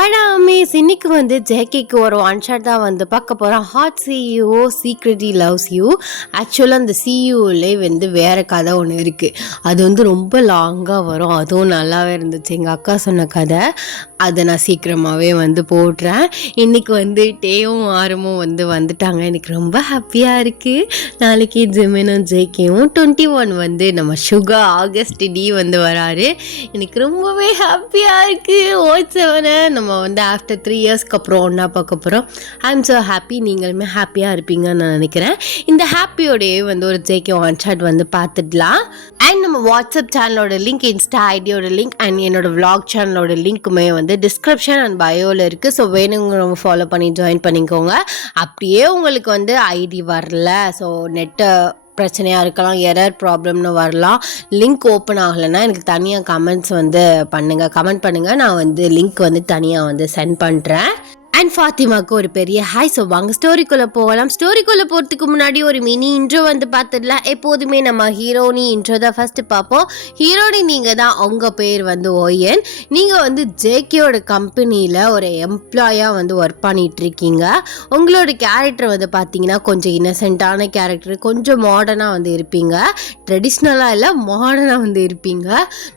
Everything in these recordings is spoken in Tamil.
அமேஸ் இன்னைக்கு வந்து ஜேகேக்கு ஒரு ஒன் ஷாட் தான் வந்து பார்க்க போகிறோம். Hot CEO secretly loves you. ஆக்சுவலாக அந்த சிஇஓலே வந்து வேறு கதை ஒன்று இருக்குது. அது வந்து ரொம்ப லாங்காக வரும். அதுவும் நல்லாவே இருந்துச்சு. எங்கள் அக்கா சொன்ன கதை அதை நான் சீக்கிரமாகவே வந்து போடுறேன். இன்றைக்கி வந்து டேவும் ஆரமும் வந்துட்டாங்க. எனக்கு ரொம்ப ஹாப்பியாக இருக்குது. நாளைக்கு ஜிமினும் ஜேகேவும் 21 வந்து நம்ம சுகா ஆகஸ்ட் டி வந்து வராரு. எனக்கு ரொம்பவே ஹாப்பியாக இருக்குது. ஓட்சவனை நம்ம வந்து ஆஃப்டர் 3 இயர்ஸ்க்கு அப்புறம் ஒன்றா பார்க்க போகிறோம். I am so happy. நீங்களுமே ஹாப்பியாக இருப்பீங்கன்னு நான் நினைக்கிறேன். இந்த ஹாப்பியோடையே வந்து ஒரு ஜேகே ஒன் ஷாட் வந்து பார்த்துடலாம். அண்ட் நம்ம வாட்ஸ்அப் சேனலோட லிங்க், இன்ஸ்டா ஐடியோட லிங்க் அண்ட் என்னோட விளாக் சேனலோட லிங்க்குமே வந்து டிஸ்கிரிப்ஷன் அண்ட் பயோவில் இருக்குது. ஸோ வேணுங்கிறவங்க ஃபாலோ பண்ணி ஜாயின் பண்ணிக்கோங்க. அப்படியே உங்களுக்கு வந்து ஐடி வரல, ஸோ நெட்டை பிரச்சனையாக இருக்கலாம், எரர் ப்ராப்ளம்னு வரலாம், லிங்க் ஓப்பன் ஆகலைன்னா எனக்கு தனியாக கமெண்ட் பண்ணுங்கள். நான் வந்து லிங்க் வந்து தனியாக வந்து சென்ட் பண்ணுறேன். அண்ட் ஃபாத்திமாவுக்கு ஒரு பெரிய ஹாய். ஸோ வாங்க ஸ்டோரிக்குள்ளே போகலாம். ஸ்டோரிக்குள்ளே போகிறதுக்கு முன்னாடி ஒரு மினி இன்ட்ரோ வந்து பார்த்துடலாம். எப்போதுமே நம்ம ஹீரோனி இன்ட்ரோ தான் ஃபஸ்ட்டு பார்ப்போம். ஹீரோனி நீங்கள் தான், உங்கள் பேர் வந்து ஓயன். நீங்கள் வந்து ஜேகேயோட கம்பெனியில் ஒரு எம்ப்ளாயாக வந்து ஒர்க் பண்ணிகிட்ருக்கீங்க. உங்களோட கேரக்டர் வந்து பார்த்தீங்கன்னா கொஞ்சம் இன்னசென்ட்டான கேரக்டர், கொஞ்சம் மாடர்னாக வந்து இருப்பீங்க. ட்ரெடிஷ்னலாக இல்லை, மாடர்னாக வந்து இருப்பீங்க.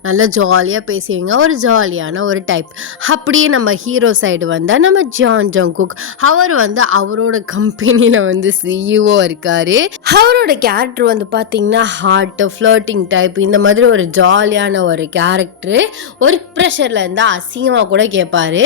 நல்லா ஜாலியாக பேசுவீங்க, ஒரு ஜாலியான ஒரு டைப். அப்படியே நம்ம ஹீரோ சைடு வந்தால் நம்ம ஜங்குக். அவர் வந்து அவரோட கம்பெனியில் வந்து சிஇஓ இருக்காரு. அவரோட கேரக்டர் வந்து பார்த்தீங்கன்னா ஹார்ட் ஃப்ளர்ட்டிங் டைப், இந்த மாதிரி ஒரு ஜாலியான ஒரு கேரக்டர். ஒர்க் ப்ரெஷரில் இருந்தால் அசிங்கமாக கூட கேட்பாரு.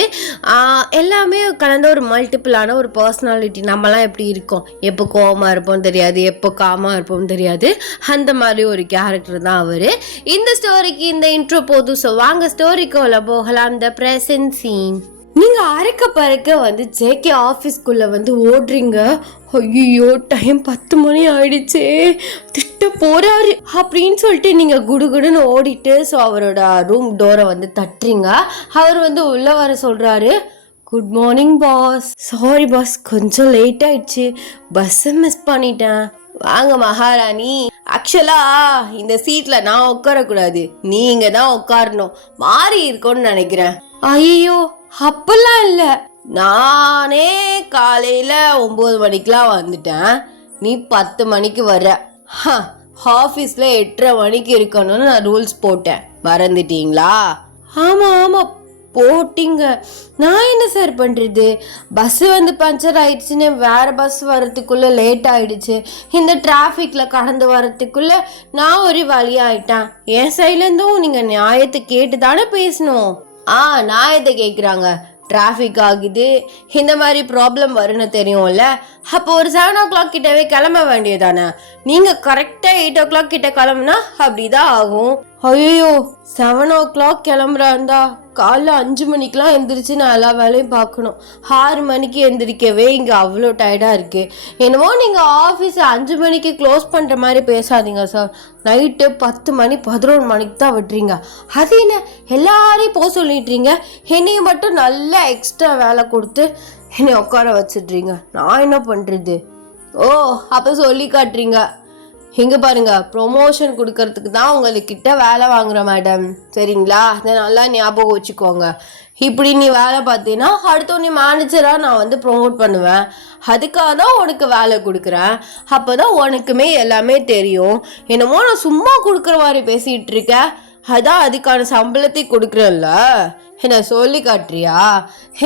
எல்லாமே கலந்த ஒரு மல்டிபிளான ஒரு பர்சனாலிட்டி. நம்மலாம் எப்படி இருக்கோம், எப்போ கோவமாக இருப்போம் தெரியாது, எப்போ காமாக இருப்போம் தெரியாது, அந்த மாதிரி ஒரு கேரக்டர் தான் அவர். இந்த ஸ்டோரிக்கு இந்த இன்ட்ரோ போதும். ஸோ வாங்க ஸ்டோரிக்குள்ள போகலாம். இந்த ப்ரெசன்ட் சீன். நீங்கள் அரைக்க பறக்க வந்து ஜேகே ஆஃபீஸ்க்குள்ளே வந்து ஓடுறீங்க. ஐயோ டைம் 10 மணி ஆயிடுச்சு, திட்ட போகிறாரு அப்படின்னு சொல்லிட்டு நீங்கள் குடுகுடுன்னு ஓடிட்டு ஸோ அவரோட ரூம் டோரை வந்து தட்டுறீங்க. அவர் வந்து உள்ளே வர சொல்கிறாரு. Good morning boss. Sorry boss, கொஞ்சம் லேட் ஆயிடுச்சு, பஸ்ஸை மிஸ் பண்ணிட்டேன். வாங்க மகாராணி. ஆக்சுவலா இந்த சீட்ல நான் உட்காரக்கூடாது, நீங்க தான் உட்காரணும். மாறி இருக்கும்னு நினைக்கிறேன். ஐயோ அப்பெல்லாம் இல்லை, நானே காலையில் 9 மணிக்கெலாம் வந்துட்டேன், நீ 10 மணிக்கு வர்ற. ஆஃபீஸில் 8:30 மணிக்கு இருக்கணும்னு நான் ரூல்ஸ் போட்டேன், மறந்துட்டீங்களா? ஆமாம் போட்டிங்க. நான் என்ன சார் பண்ணுறது, பஸ்ஸு வந்து பஞ்சர் ஆயிடுச்சுன்னு வேறு பஸ் வர்றதுக்குள்ளே லேட் ஆகிடுச்சு. இந்த டிராஃபிக்கில் கடந்து வர்றதுக்குள்ளே நான் ஒரு வழி ஆயிட்டேன். என் சைட்லேருந்தும் நீங்கள் நியாயத்தை கேட்டு தானே பேசணும். நியாயத்தை கேட்குறாங்க, டிராஃபிக் ஆகுது, இந்த மாதிரி ப்ராப்ளம் வரும்னு தெரியும்ல, அப்போ ஒரு 7 o'clock கிட்டவே கிளம்ப வேண்டியதானே. நீங்கள் கரெக்டாக 8 o'clock கிட்ட கிளம்புனா அப்படிதான் ஆகும். ஐயோ 7 o'clock கிளம்புறாந்தா காலைல 5 மணிக்கெலாம் எந்திரிச்சு நான் எல்லா வேலையும் பார்க்கணும். 6 மணிக்கு எந்திரிக்கவே இங்கே அவ்வளோ டயர்டாக இருக்குது. என்னமோ நீங்கள் ஆஃபீஸை 5 மணிக்கு க்ளோஸ் பண்ணுற மாதிரி பேசாதீங்க சார். நைட்டு 10 மணி 11 மணிக்கு தான் விட்டுறீங்க. அது என்ன எல்லாரையும் போக சொல்லிடுறீங்க, என்னையும் மட்டும் நல்லா எக்ஸ்ட்ரா வேலை கொடுத்து என்னை உட்கார வச்சிடுறீங்க. நான் என்ன பண்ணுறது? அப்போ சொல்லி காட்டுறீங்க. இங்கே பாருங்க, ப்ரொமோஷன் கொடுக்கறதுக்கு தான் உங்கள்கிட்ட வேலை வாங்குகிறேன் மேடம், சரிங்களா? அதை நல்லா ஞாபகம் வச்சுக்கோங்க. இப்படி நீ வேலை பார்த்தீங்கன்னா அடுத்த நீ மேனேஜராக நான் வந்து ப்ரொமோட் பண்ணுவேன். அதுக்காக தான் உனக்கு வேலை கொடுக்குறேன். அப்போ தான் உனக்குமே எல்லாமே தெரியும். என்னமோ நான் சும்மா கொடுக்குற மாதிரி பேசிகிட்டு இருக்கேன், அதான் அதுக்கான சம்பளத்தை கொடுக்குறேன்ல, என்ன சொல்லி காட்டுறியா?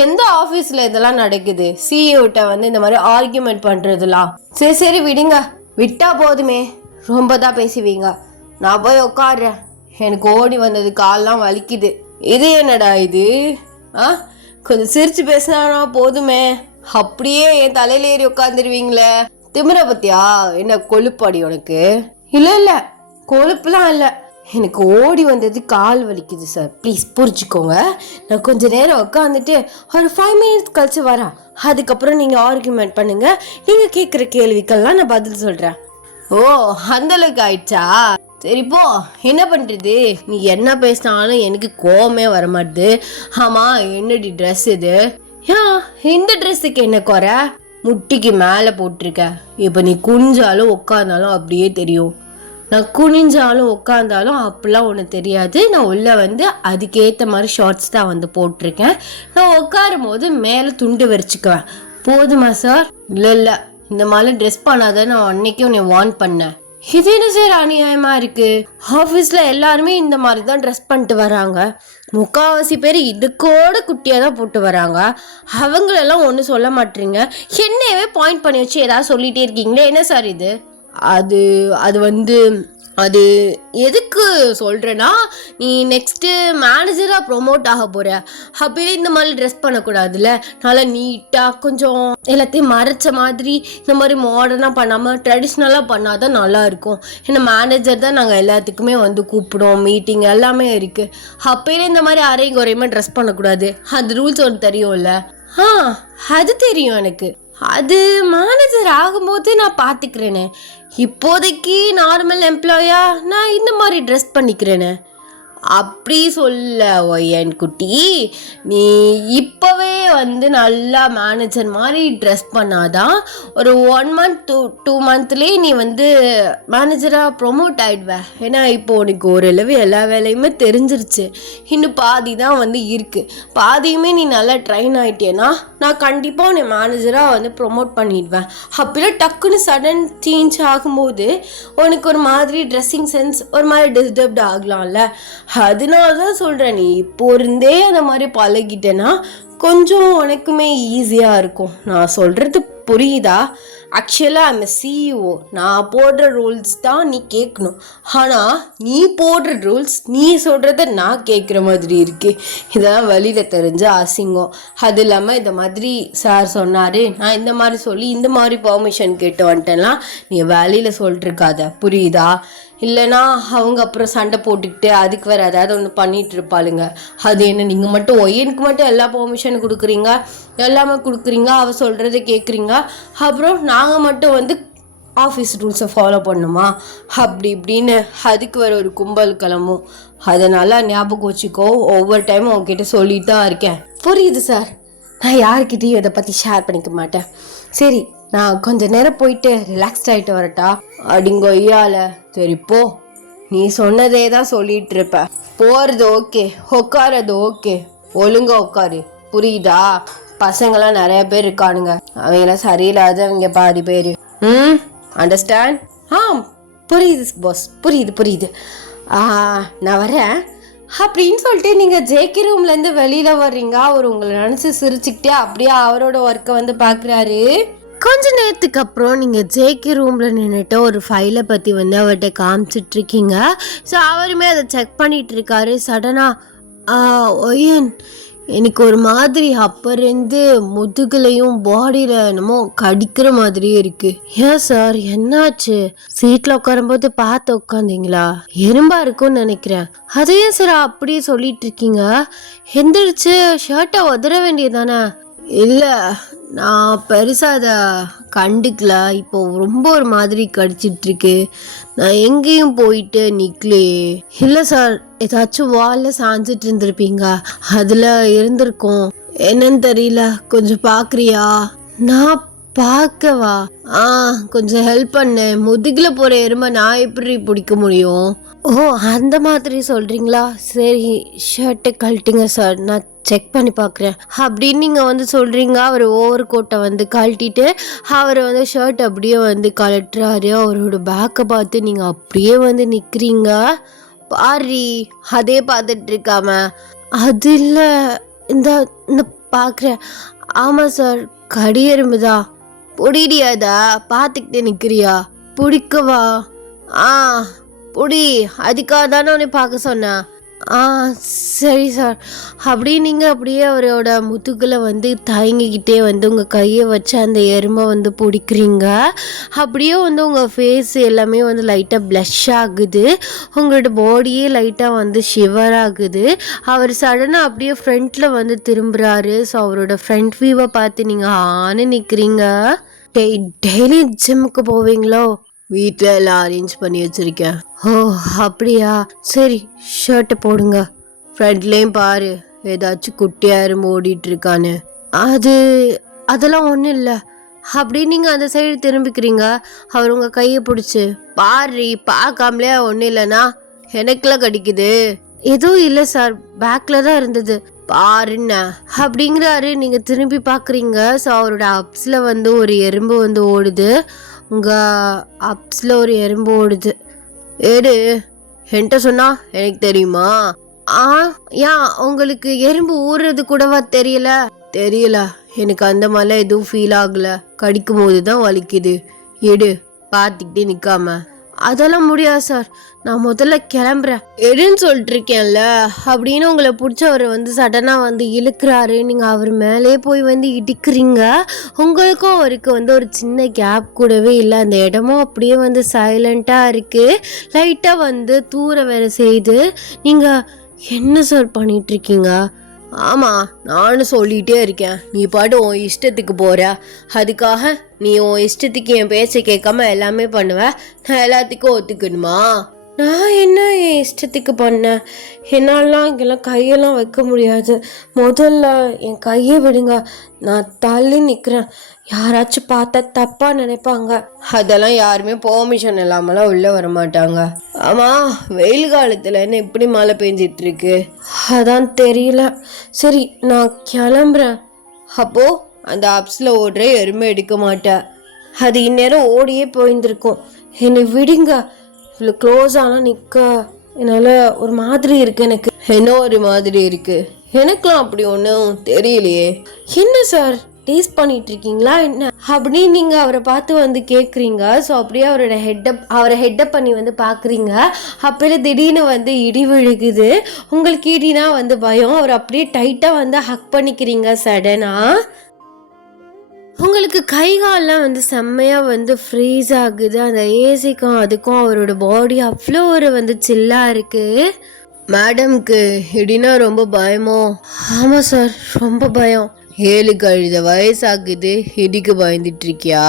எந்த ஆஃபீஸில் இதெல்லாம் நடக்குது? சிஇஓட்ட வந்து இந்த மாதிரி ஆர்கியூமெண்ட் பண்ணுறதுலாம். சரி விடுங்க, விட்டா போதுமே, ரொம்ப தான் பேசுவீங்க. நான் போய் உட்காடுறேன், எனக்கு ஓடி வந்தது கால்லாம் வலிக்குது. இது என்னடா இது? கொஞ்சம் சிரிச்சு பேசினா போதுமே, அப்படியே என் தலையில ஏறி உட்காந்துருவீங்களே. திமிர பத்தியா? என்ன கொழுப்பாடி உனக்கு? இல்லை கொழுப்புலாம் இல்லை, எனக்கு ஓடி வந்தது கால் வலிக்குது சார், ப்ளீஸ் புரிஞ்சுக்கோங்க. நான் கொஞ்சம் நேரம் உட்காந்துட்டு ஒரு 5 minutes கழிச்சு வரேன். அதுக்கப்புறம் நீங்கள் ஆர்கியூமெண்ட் பண்ணுங்கள், நீங்கள் கேட்குற கேள்விக்கெல்லாம் நான் பதில் சொல்கிறேன். அந்தளவுக்கு ஆயிடுச்சா? சரிப்போ, என்ன பண்ணுறது? நீ என்ன பேசினாலும் எனக்கு கோவமே வரமாட்டுது. ஆமாம், என்னடி ட்ரெஸ் இது? இந்த ட்ரெஸ்ஸுக்கு என்ன குறை? முட்டிக்கு மேலே போட்டிருக்க, இப்போ நீ குனிஞ்சாலும் உட்காந்தாலும் அப்படியே தெரியும். நான் குனிஞ்சாலும் உட்காந்தாலும் அப்படிலாம் ஒன்று தெரியாது. நான் உள்ளே வந்து அதுக்கேற்ற மாதிரி ஷார்ட்ஸ் தான் வந்து போட்டிருக்கேன். நான் உட்காரும் போது மேலே துண்டு விரிச்சுக்குவேன். போதுமா சார்? இல்லை இந்த மாதிரி ட்ரெஸ் பண்ணாத, நான் அன்னைக்கு உன்னை வார்ன் பண்ணேன். இது என்ன சார் அநியாயமாக இருக்குது? ஆஃபீஸில் எல்லாருமே இந்த மாதிரி தான் ட்ரெஸ் பண்ணிட்டு வராங்க. முக்கால்வாசி பேர் இதுக்கோட குட்டியாக தான் போட்டு வராங்க. அவங்களெல்லாம் ஒன்றும் சொல்ல மாட்டீங்க, என்னையவே பாயிண்ட் பண்ணி வச்சு ஏதாவது சொல்லிகிட்டே இருக்கீங்களே, என்ன சார் இது? அது அது வந்து அது எதுக்கு சொல்கிறேன்னா, நீ நெக்ஸ்ட்டு மேனேஜராக ப்ரொமோட் ஆக போகிற. அப்படியே இந்த மாதிரி ட்ரெஸ் பண்ணக்கூடாதுல்ல. நல்லா நீட்டாக கொஞ்சம் எல்லாத்தையும் மறைச்ச மாதிரி இந்த மாதிரி மாடர்னாக பண்ணாமல் ட்ரெடிஷ்னலாக பண்ணால் தான் நல்லாயிருக்கும். ஏன்னா மேனேஜர் தான் நாங்கள் எல்லாத்துக்குமே வந்து கூப்பிடுவோம், மீட்டிங் எல்லாமே இருக்குது. அப்படியே இந்த மாதிரி அரையும் குறையுமா ட்ரெஸ் பண்ணக்கூடாது. அது ரூல்ஸ் ஒன்று தெரியும்ல? அது தெரியும் எனக்கு. அது மேனேஜர் ஆகும்போது நான் பார்த்துக்கிறேனே. இப்போதைக்கு நார்மல் எம்ப்ளாயா நான் இந்த மாதிரி ட்ரெஸ் பண்ணிக்கிறேனே. அப்படி சொல்ல ஒய்யன் குட்டி, நீ இப்போவே வந்து நல்லா மேனேஜர் மாதிரி ட்ரெஸ் பண்ணாதான் ஒரு 1 month 2 monthலேயே நீ வந்து மேனேஜராக ப்ரொமோட் ஆகிடுவ. ஏன்னா இப்போ உனக்கு ஓரளவு எல்லா வேலையுமே தெரிஞ்சிருச்சு. இன்னும் பாதி தான் வந்து இருக்குது. பாதியுமே நீ நல்லா ட்ரைன் ஆகிட்டேன்னா நான் கண்டிப்பாக உன்னை மேனேஜராக வந்து ப்ரொமோட் பண்ணிடுவேன். அப்படிலாம் டக்குன்னு சடன் சேஞ்ச் ஆகும்போது உனக்கு ஒரு மாதிரி ட்ரெஸ்ஸிங் சென்ஸ் ஒரு மாதிரி டிஸ்டர்ப்ட் ஆகலாம்ல. அதனால தான் சொல்கிறேன், நீ இப்போ இருந்தே அந்த மாதிரி பழகிட்டேன்னா கொஞ்சம் உனக்குமே ஈஸியாக இருக்கும். நான் சொல்கிறது புரியுதா? ஆக்சுவலாக ஐம் சிஇஓ. நான் போடுற ரூல்ஸ் தான் நீ கேட்கணும். ஆனால் நீ போடுற ரூல்ஸ் நீ சொல்கிறத நான் கேட்குற மாதிரி இருக்குது. இதெல்லாம் வெளியில் தெரிஞ்ச அசிங்கம். அது இல்லாமல் இந்த மாதிரி சார் சொன்னார், நான் இந்த மாதிரி சொல்லி இந்த மாதிரி பர்மிஷன் கேட்டு வந்துட்டேன்னா நீ வேலையில் சொல்லிட்டுருக்காத, புரியுதா? இல்லைனா அவங்க அப்புறம் சண்டை போட்டுக்கிட்டு அதுக்கு வேறு ஏதாவது ஒன்று பண்ணிகிட்டு இருப்பாளுங்க. அது என்ன, நீங்கள் மட்டும் ஒய்யனுக்கு மட்டும் எல்லா பெர்மிஷனும் கொடுக்குறீங்க, எல்லாமே கொடுக்குறீங்க, அவள் சொல்கிறத கேட்குறீங்க, அப்புறம் நாங்கள் மட்டும் வந்து ஆஃபீஸ் ரூல்ஸை ஃபாலோ பண்ணுமா அப்படி இப்படின்னு அதுக்கு வேறு ஒரு கும்பல் கிளம்பும். அதனால் ஞாபகம் வச்சுக்கோ, ஒவ்வொரு டைமும் உங்ககிட்ட சொல்லிட்டு தான் இருக்கேன். புரியுது சார், நான் யார்கிட்டையும் இதை பற்றி ஷேர் பண்ணிக்க மாட்டேன். சரி, நான் கொஞ்ச நேரம் போயிட்டு ரிலாக்ஸ்ட் ஆகிட்டு வரட்டா? அப்படிங்கோ ஐயால. சரிப்போ, நீ சொன்னதே தான் சொல்லிட்டு இருப்ப. போகிறது ஓகே, உட்காரது ஓகே, ஒழுங்கா உட்காரு, புரியுதா? பசங்களாம் நிறைய பேர் இருக்கானுங்க, அவங்களாம் சரியில்லாதவங்க பாதி பேர். அண்டர்ஸ்டாண்ட்? புரியுது பாஸ், புரியுது. நான் வரேன் அப்படின்னு சொல்லிட்டு நீங்கள் ஜேகே ரூம்லேருந்து வெளியில் வர்றீங்க. அவர் உங்களை நினச்சி சிரிச்சுக்கிட்டே அப்படியே அவரோட ஒர்க்கை வந்து பார்க்குறாரு. கொஞ்ச நேரத்துக்கு அப்புறம் நீங்கள் ஜேகே ரூமில் நின்றுட்டு ஒரு ஃபைலை பற்றி வந்து அவர்கிட்ட காமிச்சிட்ருக்கீங்க. ஸோ அவருமே அதை செக் பண்ணிகிட்டு இருக்காரு. சடனாக ஒயன் எனக்கு ஒரு மாதிரி அப்போருந்து முதுகுலையும் பாடியில் என்னமோ கடிக்கிற மாதிரியே இருக்குது. ஏன் சார், என்னாச்சு? சீட்டில் உட்காரும்போது பார்த்து உட்காந்தீங்களா? எறும்பா இருக்கும்னு நினைக்கிறேன். அதையே சார் அப்படியே சொல்லிட்டு இருக்கீங்க? எந்திரிச்சு ஷர்ட்டை உதற வேண்டியதானே? இல்லை, நான் பெருசாக அதை கண்டுக்கல. இப்போ ரொம்ப ஒரு மாதிரி கடிச்சிட்ருக்கு. நான் எங்கேயும் போயிட்டு நிற்கலையே. இல்லை சார், ஏதாச்சும் வாலில் சாஞ்சிட்டு இருந்திருப்பீங்க, அதில் இருந்திருக்கோம். என்னன்னு தெரியல, கொஞ்சம் பார்க்குறியா? நான் பார்க்கவா? கொஞ்சம் ஹெல்ப் பண்ணு. முதுகில் போகிற எறும்பை நான் எப்படி பிடிக்க முடியும்? ஓ, அந்த மாதிரி சொல்கிறீங்களா? சரி, ஷர்ட்டை கழட்டுங்க சார், நான் செக் பண்ணி பார்க்குறேன் அப்படின்னு நீங்கள் வந்து சொல்கிறீங்க. அவர் ஓவர் கோட்டை வந்து கழட்டிட்டு அவர் வந்து ஷர்ட் அப்படியே வந்து கழட்டுறாரு. அவரோட பேக்கை பார்த்து நீங்கள் அப்படியே வந்து நிற்கிறீங்க. பாரி, அதே பார்த்துட்டு இருக்காம. அது இல்லை, இந்த பார்க்குறேன். ஆமாம் சார், கடியெரும்புதான். பொடிடியாதா? பார்த்துக்கிட்டே நிற்கிறியா? பிடிக்கவா? பொடி, அதுக்காக தானே உன்னை பார்க்க சொன்னேன். சரி சார். அப்படியே நீங்கள் அப்படியே அவரோட முதுகில் வந்து தயங்கிக்கிட்டே வந்து உங்கள் கையை வச்சு அந்த எறும்பை வந்து பிடிக்கிறீங்க. அப்படியே வந்து உங்கள் ஃபேஸ் எல்லாமே வந்து லைட்டாக ப்ளஷ் ஆகுது. உங்களோட பாடியே லைட்டாக வந்து ஷிவர் ஆகுது. அவர் சடனாக அப்படியே ஃப்ரண்ட்டில் வந்து திரும்புகிறாரு. ஸோ அவரோட ஃப்ரண்ட் வியூவை பார்த்து நீங்கள் ஆன்னு நிற்கிறீங்க. டெய்லி ஜிம்முக்கு போவீங்களோ? வீட்டில் எல்லாம் அரேஞ்ச் பண்ணி வச்சுருக்கேன். ஓ, அப்படியா? சரி, ஷர்ட்டை போடுங்க. ஃப்ரண்ட்லேயும் பாரு, ஏதாச்சும் குட்டியாக எறும்பு ஓடிட்டுருக்கான்னு. அதெல்லாம் ஒன்றும் இல்லை. அப்படி நீங்கள் அந்த சைடு திரும்பிக்கிறீங்க. அவர் உங்கள் கையை பிடிச்சி, பாரு பார்க்காமலே ஒன்றும் இல்லைண்ணா எனக்குலாம் கடிக்குது. எதுவும் இல்லை சார், பேக்கில் தான் இருந்தது பாருண்ண அப்படிங்கிறாரு. நீங்கள் திரும்பி பார்க்குறீங்க. ஸோ அவரோட அப்ஸில் வந்து ஒரு எறும்பு வந்து ஓடுது. உங்கள் அப்ஸில் ஒரு எறும்பு ஓடுது. ஏடு என்கிட்ட சொன்னா எனக்கு தெரியுமா? ஏன் உங்களுக்கு எறும்பு ஊடுறது கூடவா தெரியல. எனக்கு அந்த மாதிரிலாம் எதுவும் ஃபீல் ஆகல. கடிக்கும் போது தான் வலிக்குது. எடு பார்த்துக்கிட்டே நிற்காம. அதெல்லாம் முடியாது சார், நான் முதல்ல கிளம்புறேன் எடுன்னு சொல்லிட்டு இருக்கேன்ல அப்படின்னு உங்களை பிடிச்சவர் வந்து சடனாக வந்து இழுக்கிறாரு. நீங்கள் அவர் மேலே போய் வந்து இடிக்கிறீங்க. உங்களுக்கும் அவருக்கு வந்து ஒரு சின்ன கேப் கூடவே இல்லை. அந்த இடமும் அப்படியே வந்து சைலண்ட்டாக இருக்குது. லைட்டாக வந்து தூர வேலை செய்யுது. நீங்கள் என்ன சார் பண்ணிகிட்ருக்கீங்க? ஆமாம், நானும் சொல்லிகிட்டே இருக்கேன், நீ பாட்டு உன் இஷ்டத்துக்கு போகிற. அதுக்காக நீ உன் இஷ்டத்துக்கு என் பேச்சை கேட்காம எல்லாமே பண்ணுவ. நான் எல்லாத்துக்கும் ஒத்துக்கணுமா? நான் என்ன என் இஷ்டத்துக்கு பண்ணேன்? என்னாலாம் இங்கெல்லாம் கையெல்லாம் வைக்க முடியாது. முதல்ல என் கையை விடுங்க, நான் தள்ளி நிற்கிறேன். யாராச்சும் பார்த்தா தப்பாக நினைப்பாங்க. அதெல்லாம் யாருமே பெர்மிஷன் இல்லாமலாம் உள்ளே வர மாட்டாங்க. ஆமாம், வெயில் காலத்தில் என்ன இப்படி மழை பெஞ்சிட்டு இருக்கு? அதான் தெரியல. சரி, நான் கிளம்புறேன். அப்போது அந்த அப்ஸில் ஓடுற எருமை எடுக்க மாட்டேன். அது இந்நேரம் ஓடியே போயிருந்துருக்கும். என்னை விடுங்க. இவ்வளோ க்ளோஸ் ஆனால் நிற்க என்னால் ஒரு மாதிரி இருக்குது. எனக்கு என்ன ஒரு மாதிரி இருக்குது? எனக்குலாம் அப்படி ஒன்றும் தெரியலையே. என்ன சார் டேஸ்ட் பண்ணிட்டு இருக்கீங்களா என்ன அப்படின்னு நீங்கள் அவரை பார்த்து வந்து கேட்குறீங்க. ஸோ அப்படியே அவரை ஹெட்டப் பண்ணி வந்து பார்க்குறீங்க. அப்போல திடீர்னு வந்து இடி விழுகுது. உங்களுக்கு இடினா வந்து பயம். அவர் அப்படியே டைட்டாக வந்து ஹக் பண்ணிக்கிறீங்க. சடனாக உங்களுக்கு கை கால்லாம் வந்து செம்மையாக வந்து ஃப்ரீஸ் ஆகுது. அந்த ஏசிக்கும் அதுக்கும் அவரோட பாடி அவ்வளோ ஒரு வந்து சில்லாக இருக்குது. மேடம்க்கு இடினா ரொம்ப பயமோ? ஆமாம் சார், ரொம்ப பயம். 7 கழுத வயசாகுது, இடிக்கு பயந்துட்டு இருக்கியா?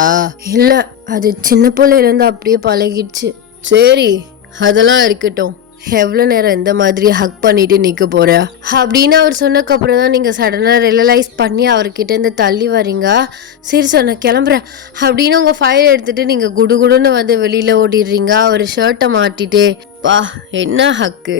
இல்லை, அது சின்ன பிள்ளையிலேருந்து அப்படியே பழகிடுச்சு. சரி, அதெல்லாம் இருக்கட்டும். எவ்வளோ நேரம் இந்த மாதிரி ஹக் பண்ணிட்டு நிற்க போற அப்படின்னு அவர் சொன்னக்கப்புறம் தான் நீங்கள் சடனாக ரியலைஸ் பண்ணி அவர்கிட்ட இருந்து தள்ளி வரீங்க. சரி சார், நான் கிளம்புறேன் அப்படின்னு உங்கள் ஃபைல் எடுத்துகிட்டு நீங்கள் குடுகுடுன்னு வந்து வெளியில் ஓடிடுறீங்க. அவர் ஷர்ட்டை மாட்டிட்டு பா என்ன ஹக்கு.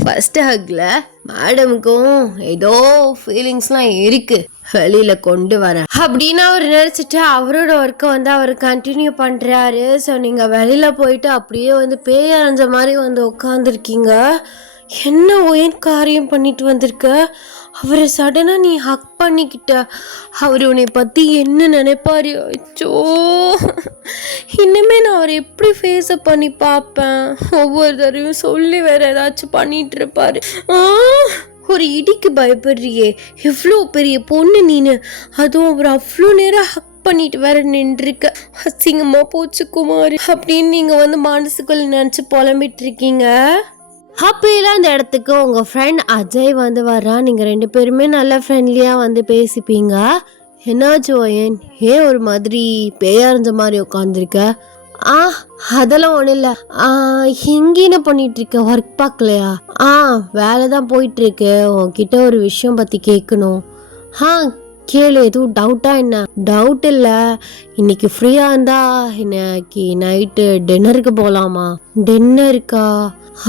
ஃபர்ஸ்ட் ஹக்கில் மேடமுக்கும் ஏதோ ஃபீலிங்ஸ்லாம் இருக்குது, வெளியில் கொண்டு வரேன் அப்படின்னு அவர் நினச்சிட்டு அவரோட ஒர்க்கை வந்து அவர் கண்டினியூ பண்ணுறாரு. ஸோ நீங்கள் வெளியில் போயிட்டு அப்படியே வந்து பேய் அரைஞ்ச மாதிரி வந்து உட்காந்துருக்கீங்க. என்ன ஒயின் காரியம் பண்ணிட்டு வந்திருக்க? அவரை சடனாக நீ ஹக் பண்ணிக்கிட்ட. அவர் உன்னை பற்றி என்ன நினைப்பாரு? அச்சோ, இனிமே நான் அவரை எப்படி ஃபேஸை பண்ணி பார்ப்பேன்? ஒவ்வொரு தடவையும் சொல்லி வேற ஏதாச்சும் பண்ணிட்டு இருப்பாரு. ஒரு இடிக்கு பயப்படுறியே, எவ்வளோ பெரிய பொண்ணு நீனு, அதுவும் அவர் அவ்வளோ நேரம் ஹக் பண்ணிட்டு வேற நின்றுருக்க. அசிங்கமாக போச்சு குமார் அப்படின்னு நீங்கள் வந்து மனசுக்குள்ள நினச்சி புலம்பிட்டு இருக்கீங்க. அப்போலாம் அந்த இடத்துக்கு உங்கள் ஃப்ரெண்ட் அஜய் வந்து வர்றா. நீங்கள் 2 பேருமே நல்லா ஃப்ரெண்ட்லியாக வந்து பேசிப்பீங்க. என்னாச்சு ஓயன், ஏன் ஒரு மாதிரி பேயறிஞ்ச மாதிரி உட்காந்துருக்க? அதெல்லாம் ஒன்றும் இல்லை. எங்கேன்னு பண்ணிகிட்ருக்க? ஒர்க் பார்க்கலையா? வேலை தான் போயிட்டுருக்கு. உன்கிட்ட ஒரு விஷயம் பற்றி கேட்கணும். கேளு, எதுவும் டவுட்டா என்ன? டவுட் இல்லை, இன்னைக்கு ஃப்ரீயாக இருந்தா இன்னைக்கு நைட்டு டின்னருக்கு போகலாமா? டின்னருக்கா?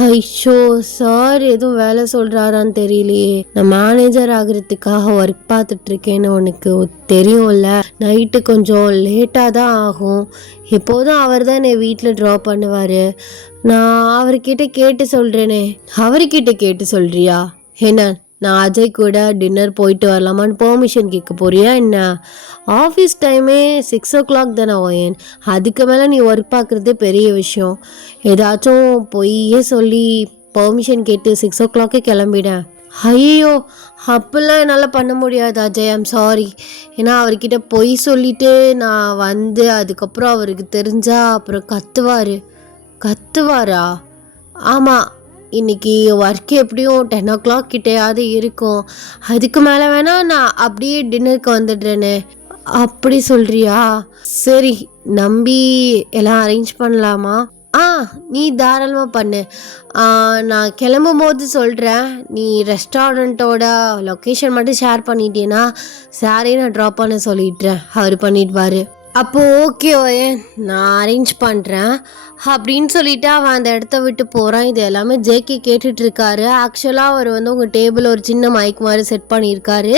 ஐஷோ சார், எதுவும் வேலை சொல்கிறாரான்னு தெரியலையே. நான் மேனேஜர் ஆகிறதுக்காக ஒர்க் பார்த்துட்ருக்கேன்னு உனக்கு தெரியும்ல. நைட்டு கொஞ்சம் லேட்டாக தான் ஆகும். எப்போதும் அவர் தான் என்னை வீட்டில் ட்ராப் பண்ணுவார். நான் அவர்கிட்ட கேட்டு சொல்கிறேனே. அவர்கிட்ட கேட்டு சொல்கிறியா? என்ன, நான் அஜய் கூட டின்னர் போயிட்டு வரலாமான்னு பெர்மிஷன் கேட்க போறியா என்ன? ஆஃபீஸ் டைமே 6 o'clock தானே ஓயன். அதுக்கு மேலே நீ ஒர்க் பார்க்குறதே பெரிய விஷயம். ஏதாச்சும் பொய்யே சொல்லி பெர்மிஷன் கேட்டு 6 o'clock கிளம்பிடேன். ஐயோ, அப்படிலாம் என்னால் பண்ண முடியாது அஜய், ஐம் சாரி. ஏன்னா அவர்கிட்ட பொய் சொல்லிட்டு நான் வந்து அதுக்கப்புறம் அவருக்கு தெரிஞ்சா அப்புறம் கத்துவாரா? ஆமாம், இன்னைக்கு ஒர்க் எப்படியும் 10 o'clock கிட்டையாவது இருக்கும். அதுக்கு மேலே வேணா நான் அப்படியே டின்னருக்கு வந்துடுறேனே. அப்படி சொல்கிறியா? சரி, நம்பி எல்லாம் அரேஞ்ச் பண்ணலாமா? நீ தாராளமாக பண்ணு. நான் கிளம்பும் போது சொல்கிறேன். நீ ரெஸ்டாரண்ட்டோட லொக்கேஷன் மட்டும் ஷேர் பண்ணிட்டேன்னா சாரே நான் ட்ராப் பண்ண சொல்லிடுறேன். அவர் பண்ணிடுவார். அப்போ ஓகே ஓயன், நான் அரேஞ்ச் பண்ணுறேன் அப்படின்னு சொல்லிட்டு அவன் அந்த இடத்த விட்டு போகிறான். இது எல்லாமே ஜேகே கேட்டுட்டு இருக்காரு. ஆக்சுவலாக அவர் வந்து உங்கள் டேபிள் ஒரு சின்ன மைக் மாதிரி செட் பண்ணியிருக்காரு.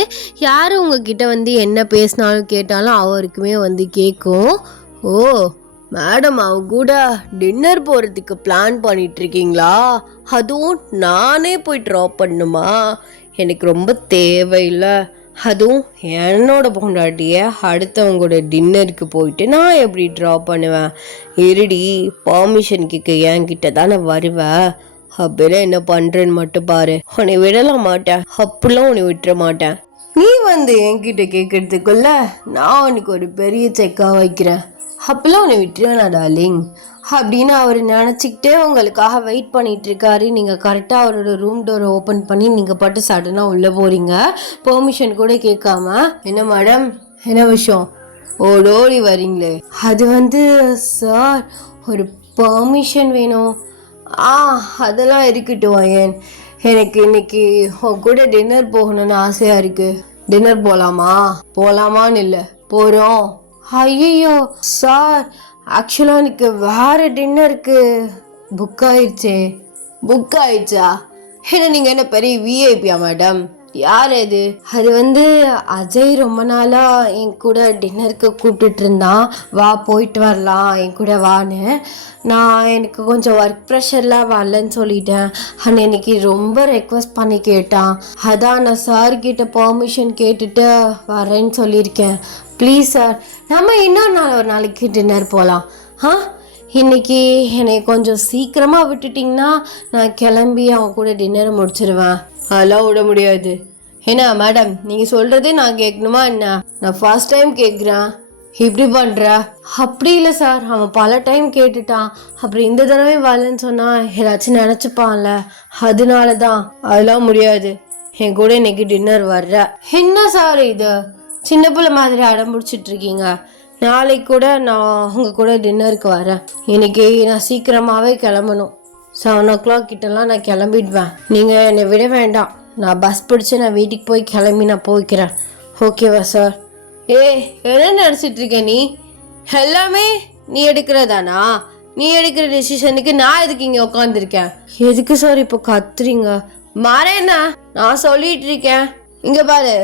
யார் உங்ககிட்ட வந்து என்ன பேசினாலும் கேட்டாலும் அவருக்குமே வந்து கேட்கும். ஓ மேடம், அவங்க கூட டின்னர் போகிறதுக்கு பிளான் பண்ணிட்டு இருக்கீங்களா? அதுவும் நானே போய் ட்ராப் பண்ணுமா? எனக்கு ரொம்ப தேவையில்லை. அதுவும் என்னோட பொண்டாட்டிய அடுத்தவங்களோட டின்னருக்கு போயிட்டு நான் எப்படி ட்ராப் பண்ணுவேன்? இருடி, பர்மிஷன் கேட்க என்கிட்ட தானே வருவேன். அப்படிலாம் என்ன பண்ணுறேன்னு மட்டும் பாரு. உன்னை விடலாம் மாட்டேன், அப்படிலாம் உன்னை விட்டுற மாட்டேன். நீ வந்து என்கிட்ட கேட்கறதுக்குள்ள நான் உனக்கு ஒரு பெரிய செக்கா வைக்கிறேன். அப்பெல்லாம் உன்னை விட்டுருவேனா டார்லிங் அப்படின்னு அவர் நினச்சிக்கிட்டே உங்களுக்காக வெயிட் பண்ணிட்டு இருக்காரு. நீங்கள் கரெக்டாக அவரோட ரூம் டோரை ஓப்பன் பண்ணி நீங்கள் பாட்டு சடனாக உள்ளே போகிறீங்க, பெர்மிஷன் கூட கேட்காம. என்ன மேடம், என்ன விஷயம்? ஓடோடி வரீங்களே. அது வந்து சார், ஒரு பெர்மிஷன் வேணும். அதெல்லாம் இருக்கட்டும் ஐயன். எனக்கு இன்னைக்கு உன் கூட டின்னர் போகணும்னு ஆசையாக இருக்குது. டின்னர் போகலாமான்னு இல்லை, போகிறோம். ஐயோ சார், ஆக்சுவலாக எனக்கு வேறு டின்னருக்கு புக் ஆயிடுச்சா? ஏன்னா நீங்கள் என்ன பெரிய விஐபியா மேடம்? யார் அது? அது வந்து அஜய் ரொம்ப நாளாக என் கூட டின்னருக்கு கூப்பிட்டுட்டு இருந்தான். வா போயிட்டு வரலாம் என் கூட வான்னு. நான் எனக்கு கொஞ்சம் ஒர்க் ப்ரெஷர்லாம் வரலன்னு சொல்லிட்டேன். ஆனால் இன்னைக்கு ரொம்ப ரெக்வஸ்ட் பண்ணி கேட்டான். அதான் நான் சார்கிட்ட பெர்மிஷன் கேட்டுட்டு வரேன்னு சொல்லியிருக்கேன். ப்ளீஸ் சார், நம்ம இன்னொரு நாள் ஒரு நாளைக்கு டின்னர் போகலாம். இன்னைக்கு என்னை கொஞ்சம் சீக்கிரமாக விட்டுட்டிங்கன்னா நான் கிளம்பி அவன் கூட டின்னரை முடிச்சிடுவேன். அதெல்லாம் விட முடியாது. ஏன்னா மேடம், நீங்கள் சொல்கிறதே நான் கேட்கணுமா என்ன? நான் ஃபர்ஸ்ட் டைம் கேட்குறேன், இப்படி பண்ணுற? அப்படி இல்லை சார், அவன் பல டைம் கேட்டுட்டான். அப்புறம் இந்த தடவை வரலன்னு சொன்னால் ஏதாச்சும் நினச்சிப்பான்ல, அதனால தான். அதெல்லாம் முடியாது, என் கூட இன்னைக்கு டின்னர் வர்ற. என்ன சார் இது சின்ன பிள்ளை மாதிரி அடம் பிடிச்சிட்டு இருக்கீங்க? நாளைக்கு கூட நான் உங்கள் கூட டின்னருக்கு வரேன். இன்னைக்கு நான் சீக்கிரமாகவே கிளம்பணும். 7 o'clock கிட்டலாம் நான் கிளம்பிடுவேன். நீங்கள் என்னை விட வேண்டாம், நான் பஸ் பிடிச்சி நான் வீட்டுக்கு போய் கிளம்பி நான் போய்க்கிறேன். ஓகேவா சார்? என்ன நினச்சிட்டு இருக்க நீ? எல்லாமே நீ எடுக்கிறதானா? நீ எடுக்கிற டெசிஷனுக்கு நான் எதுக்கு இங்கே உட்காந்துருக்கேன்? எதுக்கு சார் இப்போ கத்துறீங்க? மாறேண்ணா, நான் சொல்லிட்டு இருக்கேன். இங்கே பாரு,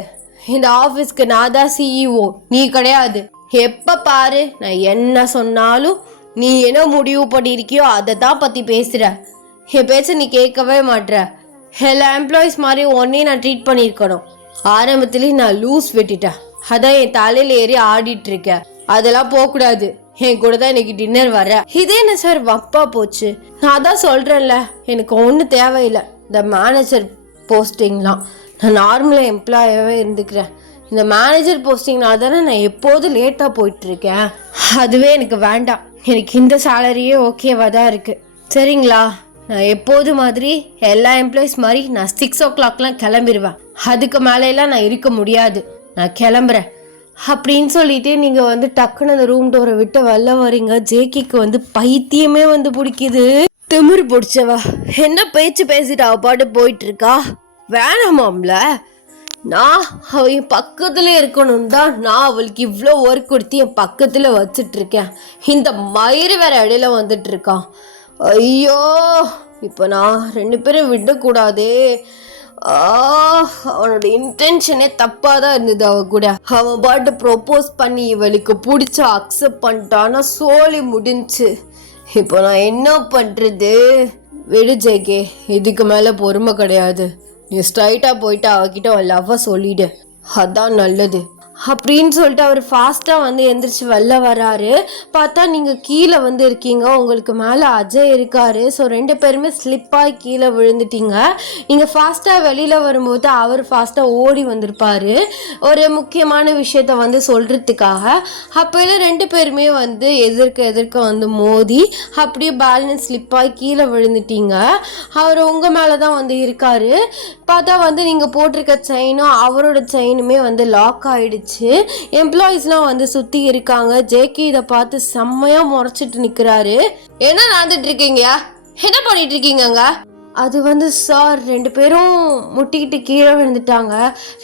இந்த ஆஃபீஸ்க்கு நான் தான் சிஇஓ, நீ கிடையாது. எப்போ பாரு நான் என்ன சொன்னாலும் நீ என்ன முடிவு பண்ணியிருக்கியோ அதை தான் பற்றி பேசுகிற. என் பேச்ச நீ கேட்கவே மாட்ற. எல்லா எம்ப்ளாயிஸ் மாதிரி ஒன்னே நான் ட்ரீட் பண்ணியிருக்கணும். ஆரம்பத்துலேயே நான் லூஸ் விட்டுட்டேன், அதான் என் தலையில் ஏறி ஆடிட்டு இருக்கேன். அதெல்லாம் போகக்கூடாது. என் கூட தான் இன்னைக்கு டின்னர் வர. இதே என்ன சார் வப்பா போச்சு? நான் தான் சொல்கிறேன்ல, எனக்கு ஒன்றும் தேவையில்லை இந்த மேனேஜர் போஸ்டிங்லாம். நான் நார்மலாக எம்ப்ளாயாகவே இருந்துக்கிறேன். இந்த மேனேஜர் போஸ்டிங்னால தானே நான் எப்போதும் லேட்டாக போயிட்டுருக்கேன். அதுவே எனக்கு வேண்டாம். எனக்கு இந்த சேலரியே ஓகேவா தான் இருக்குது. சரிங்களா? நான் எப்போது மாதிரி எல்லா எம்ப்ளாயிஸ் மாதிரி நான் 6 o'clockலாம் கிளம்பிடுவேன். அதுக்கு மேலேலாம் நான் இருக்க முடியாது. நான் கிளம்புறேன் அப்படின்னு சொல்லிட்டு நீங்கள் வந்து டக்குன்னு அந்த ரூம் டோரை விட்டு வெளில வரீங்க. ஜேகிக்கு வந்து பைத்தியமே வந்து பிடிக்குது. திமிரு பிடிச்சவா, என்ன பேச்சு பேசிட்டு அவ பாட்டு போயிட்டுருக்கா? வேணாமாம்ல, நான் அவள் என் பக்கத்தில் இருக்கணும் தான் நான் அவளுக்கு இவ்வளோ ஒர்க் கொடுத்து என் பக்கத்தில் வச்சுட்ருக்கேன். இந்த மயிறு வேற இடையில வந்துட்டு இருக்கான். ஐயோ, இப்போ நான் 2 பேரும் விடக்கூடாதே. அவனோட இன்டென்ஷனே தப்பாக தான் இருந்தது. அவ கூட அவன் பாட்டு ப்ரொப்போஸ் பண்ணி இவளுக்கு பிடிச்ச அக்செப்ட் பண்ணிட்டான்னா சோழி முடிஞ்சு. இப்போ நான் என்ன பண்ணுறது? விடு ஜேகே, இதுக்கு மேலே பொறுமை கிடையாது. நீ ஸ்ட்ரைட்டாக போயிட்டு அவகிட்ட அவன் லவ்வை சொல்லிடு, அதான் நல்லது அப்படின்னு சொல்லிட்டு அவர் ஃபாஸ்ட்டாக வந்து எந்திரிச்சு வெளில வராரு. பார்த்தா நீங்கள் கீழே வந்து இருக்கீங்க, உங்களுக்கு மேலே அஜய் இருக்காரு. ஸோ 2 பேருமே ஸ்லிப்பாகி கீழே விழுந்துட்டீங்க. நீங்கள் ஃபாஸ்ட்டாக வெளியில் வரும்போது அவர் ஃபாஸ்ட்டாக ஓடி வந்திருப்பார் ஒரு முக்கியமான விஷயத்த வந்து சொல்கிறதுக்காக. அப்போல 2 பேருமே வந்து எதிர்க்க வந்து மோதி அப்படியே பேலன்ஸ் ஸ்லிப்பாகி கீழே விழுந்துட்டீங்க. அவர் உங்கள் மேலே தான் வந்து இருக்காரு. பார்த்தா வந்து நீங்கள் போட்டிருக்க செயினும் அவரோட செயினுமே வந்து லாக் ஆகிடுச்சு. எம்ப்ளாயிஸ்லாம் வந்து சுற்றி இருக்காங்க. ஜேகே இதை பார்த்து செம்மையாக முறைச்சிட்டு நிற்கிறாரு. என்ன நடந்துட்டு இருக்கீங்க? என்ன பண்ணிட்டு இருக்கீங்க? அது வந்து சார், 2 பேரும் முட்டிக்கிட்டு கீழே விழுந்துட்டாங்க.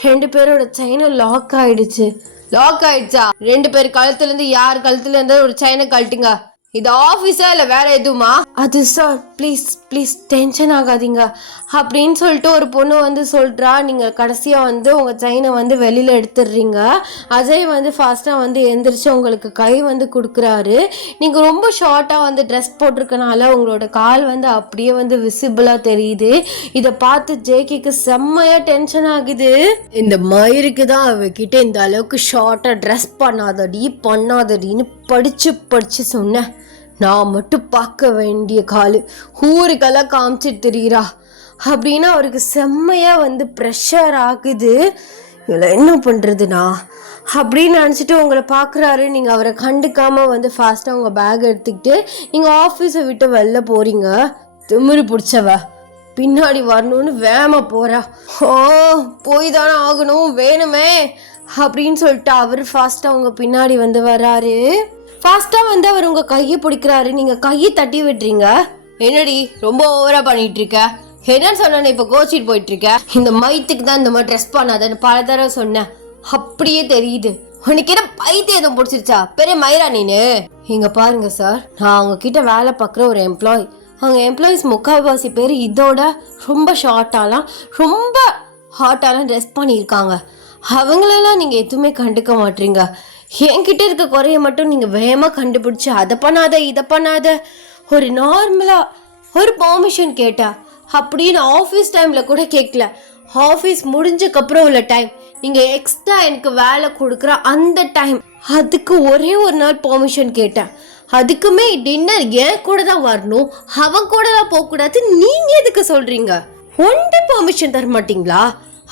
2 பேரோட செயினும் லாக் ஆகிடுச்சு. லாக் ஆயிடுச்சா? 2 பேர் கழுத்துல இருந்து யார் கழுத்துல இருந்து ஒரு செயினை கழட்டுங்க. இது ஆஃபீஸா இல்லை வேற எதுவுமா? அது சார் ப்ளீஸ் ப்ளீஸ் டென்ஷன் ஆகாதீங்க அப்படின்னு சொல்லிட்டு ஒரு பொண்ணு வந்து சொல்கிறா. நீங்கள் கடைசியாக வந்து உங்கள் செயினை வந்து வெளியில் எடுத்துடுறீங்க. அஜய் வந்து ஃபாஸ்ட்டாக வந்து எந்திரிச்சு உங்களுக்கு கை வந்து கொடுக்குறாரு. நீங்கள் ரொம்ப ஷார்ட்டாக வந்து ட்ரெஸ் போட்டிருக்கனால உங்களோட கால் வந்து அப்படியே வந்து விசிபிளாக தெரியுது. இதை பார்த்து ஜேகேக்கு செம்மையாக டென்ஷன் ஆகுது. இந்த மயிருக்கு தான் அவகிட்ட இந்த அளவுக்கு ஷார்ட்டாக ட்ரெஸ் பண்ணாதடின்னு படித்து சொன்னேன். நான் மட்டும் பார்க்க வேண்டிய காலு ஊருக்கெல்லாம் காமிச்சிட்டு தெரியுறா அப்படின்னு அவருக்கு செம்மையாக வந்து ப்ரெஷர் ஆகுது. இதில் என்ன பண்ணுறதுண்ணா அப்படின்னு நினச்சிட்டு உங்களை பார்க்குறாரு. நீங்கள் அவரை கண்டுக்காமல் வந்து ஃபாஸ்ட்டாக உங்கள் பேக் எடுத்துக்கிட்டு நீங்கள் ஆஃபீஸை விட்டு வெளில போகிறீங்க. திமிரு பிடிச்சவ பின்னாடி வரணும்னு வேம போகிறா. ஓ போய் தானே ஆகணும் வேணுமே அப்படின்னு சொல்லிட்டு அவர் ஃபாஸ்ட்டாக உங்கள் பின்னாடி வந்து வராரு. ஃபாஸ்ட்டாக வந்து அவர் உங்கள் கையை பிடிக்கிறாரு. நீங்கள் கையை தட்டி விட்டுறீங்க. என்னடி ரொம்ப ஓவராக பண்ணிகிட்டு இருக்க? என்னன்னு சொன்னேன் இப்போ கோச்சிட்டு போயிட்டு இருக்க. இந்த மைத்துக்கு தான் இந்த மாதிரி ட்ரெஸ் பண்ணாதன்னு பல தடவை சொன்னேன். அப்படியே தெரியுது. உனக்கு என்ன பைத்தியம் எதுவும் பிடிச்சிருச்சா? பெரிய மயிரா நீனு? இங்கே பாருங்க சார், நான் அவங்கக்கிட்ட வேலை பார்க்குற ஒரு எம்ப்ளாயி. அவங்க எம்ப்ளாயிஸ் முக்கால்வாசி பேர் இதோட ரொம்ப ஷார்ட்டாலாம் ரொம்ப ஹாட்டாலாம் ட்ரெஸ் பண்ணியிருக்காங்க. அவங்களெல்லாம் நீங்கள் எதுவுமே கண்டுக்க மாட்டீங்க. என்கிட்ட இருக்க குறைய மட்டும் நீங்கள் வேகமாக கண்டுபிடிச்சி அதை பண்ணாத இதை பண்ணாத ஒரு நார்மலாக ஒரு பர்மிஷன் கேட்டா அப்படின்னு ஆஃபீஸ் டைமில் கூட கேட்கல. ஆஃபீஸ் முடிஞ்சக்கப்புறம் உள்ள டைம் நீங்கள் எக்ஸ்ட்ரா எனக்கு வேலை கொடுக்குற அந்த டைம் அதுக்கு ஒரே ஒரு நாள் பர்மிஷன் கேட்டேன். அதுக்குமே டின்னர் ஏன் கூட தான் வரணும், அவன் கூட தான் போகக்கூடாது. நீங்கள் எதுக்கு சொல்கிறீங்க? ஒன்றை பர்மிஷன் தர மாட்டிங்களா?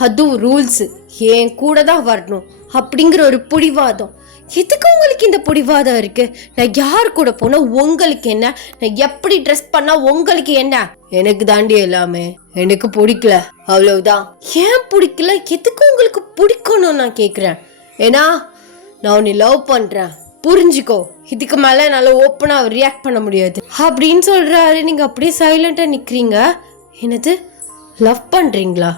அதுவும் ரூல்ஸு என் கூட தான் வரணும் அப்படிங்கிற ஒரு பிடிவாதம். எதுக்கு உங்களுக்கு இந்த பிடிவாதம் இருக்கு? நான் யார் கூட போனா உங்களுக்கு என்ன, நான் எப்படி ட்ரெஸ் பண்ணா உங்களுக்கு என்ன? எனக்கு தாண்டி எல்லாமே எனக்கு பிடிக்கல அவ்வளவுதான். ஏன் பிடிக்கல? எதுக்கு உங்களுக்கு பிடிக்கணும் நான் கேட்குறேன். ஏன்னா நான் உன்னை லவ் பண்றேன், புரிஞ்சுக்கோ. இதுக்கு மேல என்னால ஓப்பனா ரியாக்ட் பண்ண முடியாது அப்படின்னு சொல்றாரு. நீங்க அப்படியே சைலண்டா நிக்கிறீங்க. என்னது லவ் பண்றீங்களா?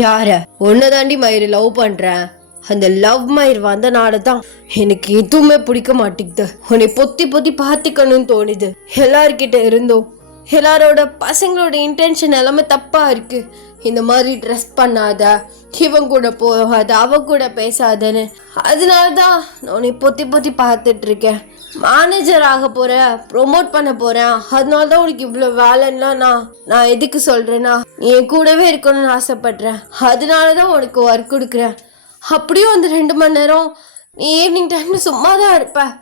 யார? ஒன்ன தாண்டி மயிறு லவ் பண்றேன். அந்த லவ் மயிர் வந்தனால தான் எனக்கு எதுவுமே பிடிக்க மாட்டேங்குது. உன்னை பொத்தி பொத்தி பார்த்துக்கணும்னு தோணுது. எல்லார்கிட்ட இருந்தோம் எல்லாரோட பசங்களோட இன்டென்ஷன் எல்லாமே தப்பா இருக்கு. இந்த மாதிரி ட்ரெஸ் பண்ணாத, இவன் கூட போகாத, அவன் கூட பேசாதன்னு. அதனால தான் நான் உன்னை பொத்தி பொத்தி பார்த்துட்டு இருக்கேன். மேனேஜர் ஆக போறேன், ப்ரொமோட் பண்ண போறேன். அதனால தான் உனக்கு இவ்வளோ வேலைன்னா நான் எதுக்கு சொல்றேன்னா நீ என் கூடவே இருக்கணும்னு ஆசைப்படுறேன். அதனால தான் உனக்கு ஒர்க் கொடுக்குறேன். அப்படியும் அந்த 2 மணி நேரம் நீ ஈவினிங் டைம்ல சும்மா தான் இருப்பேன்.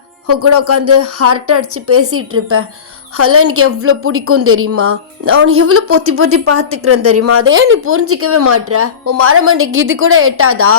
கூட உட்காந்து ஹார்ட் அடிச்சு பேசிட்டு இருப்பேன். அதெல்லாம் எனக்கு எவ்வளோ பிடிக்கும் தெரியுமா? நான் உனக்கு எவ்வளோ பொத்தி பொத்தி பார்த்துக்கிறேன் தெரியுமா? அதே நீ புரிஞ்சிக்கவே மாட்ற. உன் மரமண்டைக்கு இது கூட எட்டாதா?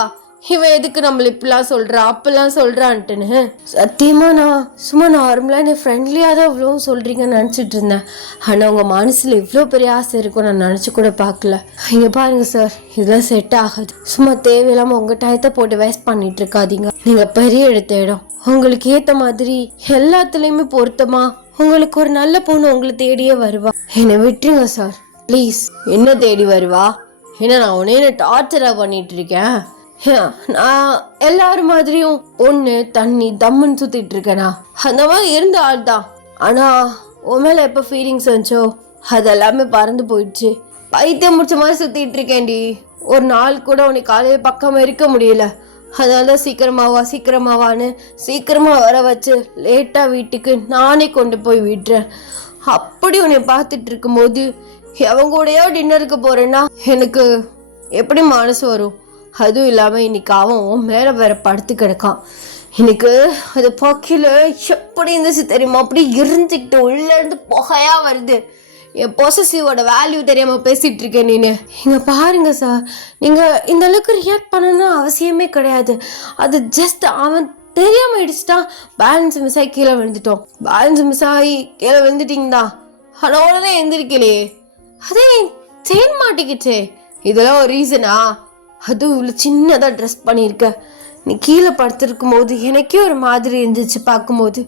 இவன் எதுக்கு நம்மள இப்படிலாம் சொல்கிறான் அப்பெல்லாம் சொல்கிறான்ட்டுன்னு. சத்தியமாக நான் சும்மா நார்மலாக என்னை ஃப்ரெண்ட்லியாக தான் இவ்வளோ சொல்கிறீங்கன்னு நினச்சிட்டு இருந்தேன். ஆனால் உங்கள் மனசில் இவ்வளோ பெரிய ஆசை இருக்கும் நான் நினச்சி கூட பார்க்கல. இங்கே பாருங்கள் சார், இதெல்லாம் செட் ஆகாது. சும்மா தேவையில்லாமல் உங்கள் டயத்தை போட்டு வேஸ்ட் பண்ணிட்டு இருக்காதீங்க. நீங்கள் பெரிய எடுத்த இடம், உங்களுக்கு ஏற்ற மாதிரி எல்லாத்துலேயுமே பொருத்தமா உங்களுக்கு ஒரு நல்ல பொண்ணு உங்களை தேடியே வருவா. என்னை விட்டுருங்க சார் ப்ளீஸ். என்ன தேடி வருவா? ஏன்னா நான் உடனே டார்ச்சராக பண்ணிட்டு இருக்கேன். நான் எல்லாரும் மாதிரியும் ஒன்று தண்ணி தம்முன்னு சுத்திட்டு இருக்கேனா? அந்த மாதிரி இருந்த ஆள் தான். ஆனா உன் மேல எப்ப ஃபீலிங்ஸ் வந்துச்சோ அதெல்லாமே பறந்து போயிடுச்சு. பைத்தியம் முடிச்ச மாதிரி சுத்திட்டு இருக்கேன்டி. ஒரு நாள் கூட உனக்கு காலையில் பக்கமா இருக்க முடியல. அதனால சீக்கிரமாவான்னு சீக்கிரமா வர வச்சு லேட்டா வீட்டுக்கு நானே கொண்டு போய் விடுறேன். அப்படி உன்னை பார்த்துட்டு இருக்கும்போது எவன் கூடயோ டின்னருக்கு போறேன்னா எனக்கு எப்படி மனசு வரும்? அதுவும் இல்லாமல் இன்னைக்கு அவன் மேலே வேற படுத்து கிடக்கான். எனக்கு அது பக்கில எப்படி இருந்துச்சு தெரியுமா? அப்படி எரிஞ்சுக்கிட்டு உள்ளேருந்து புகையா வருது. என் பொசசிவோட வேல்யூ தெரியாமல் பேசிகிட்டு இருக்கேன் நீனு. இங்கே பாருங்க சார், நீங்கள் இந்த அளவுக்கு ரியாக்ட் பண்ணணும்னு அவசியமே கிடையாது. அது ஜஸ்ட் அவன் தெரியாமல் இடிச்சிட்டான், பேலன்ஸ் மிஸ் ஆகி கீழே விழுந்துட்டோம். பேலன்ஸ் மிஸ் ஆகி கீழே விழுந்துட்டீங்கடா. ஆனால் உடனே எந்திரிக்கலையே, அதே செயின் மாட்டிக்கிச்சே. இதெல்லாம் ஒரு ரீசனா? அதுவும் இவ்வளோ சின்னதாக ட்ரெஸ் பண்ணியிருக்க. நீ கீழே படுத்துருக்கும் போது எனக்கே ஒரு மாதிரி இருந்துச்சு பார்க்கும்போது.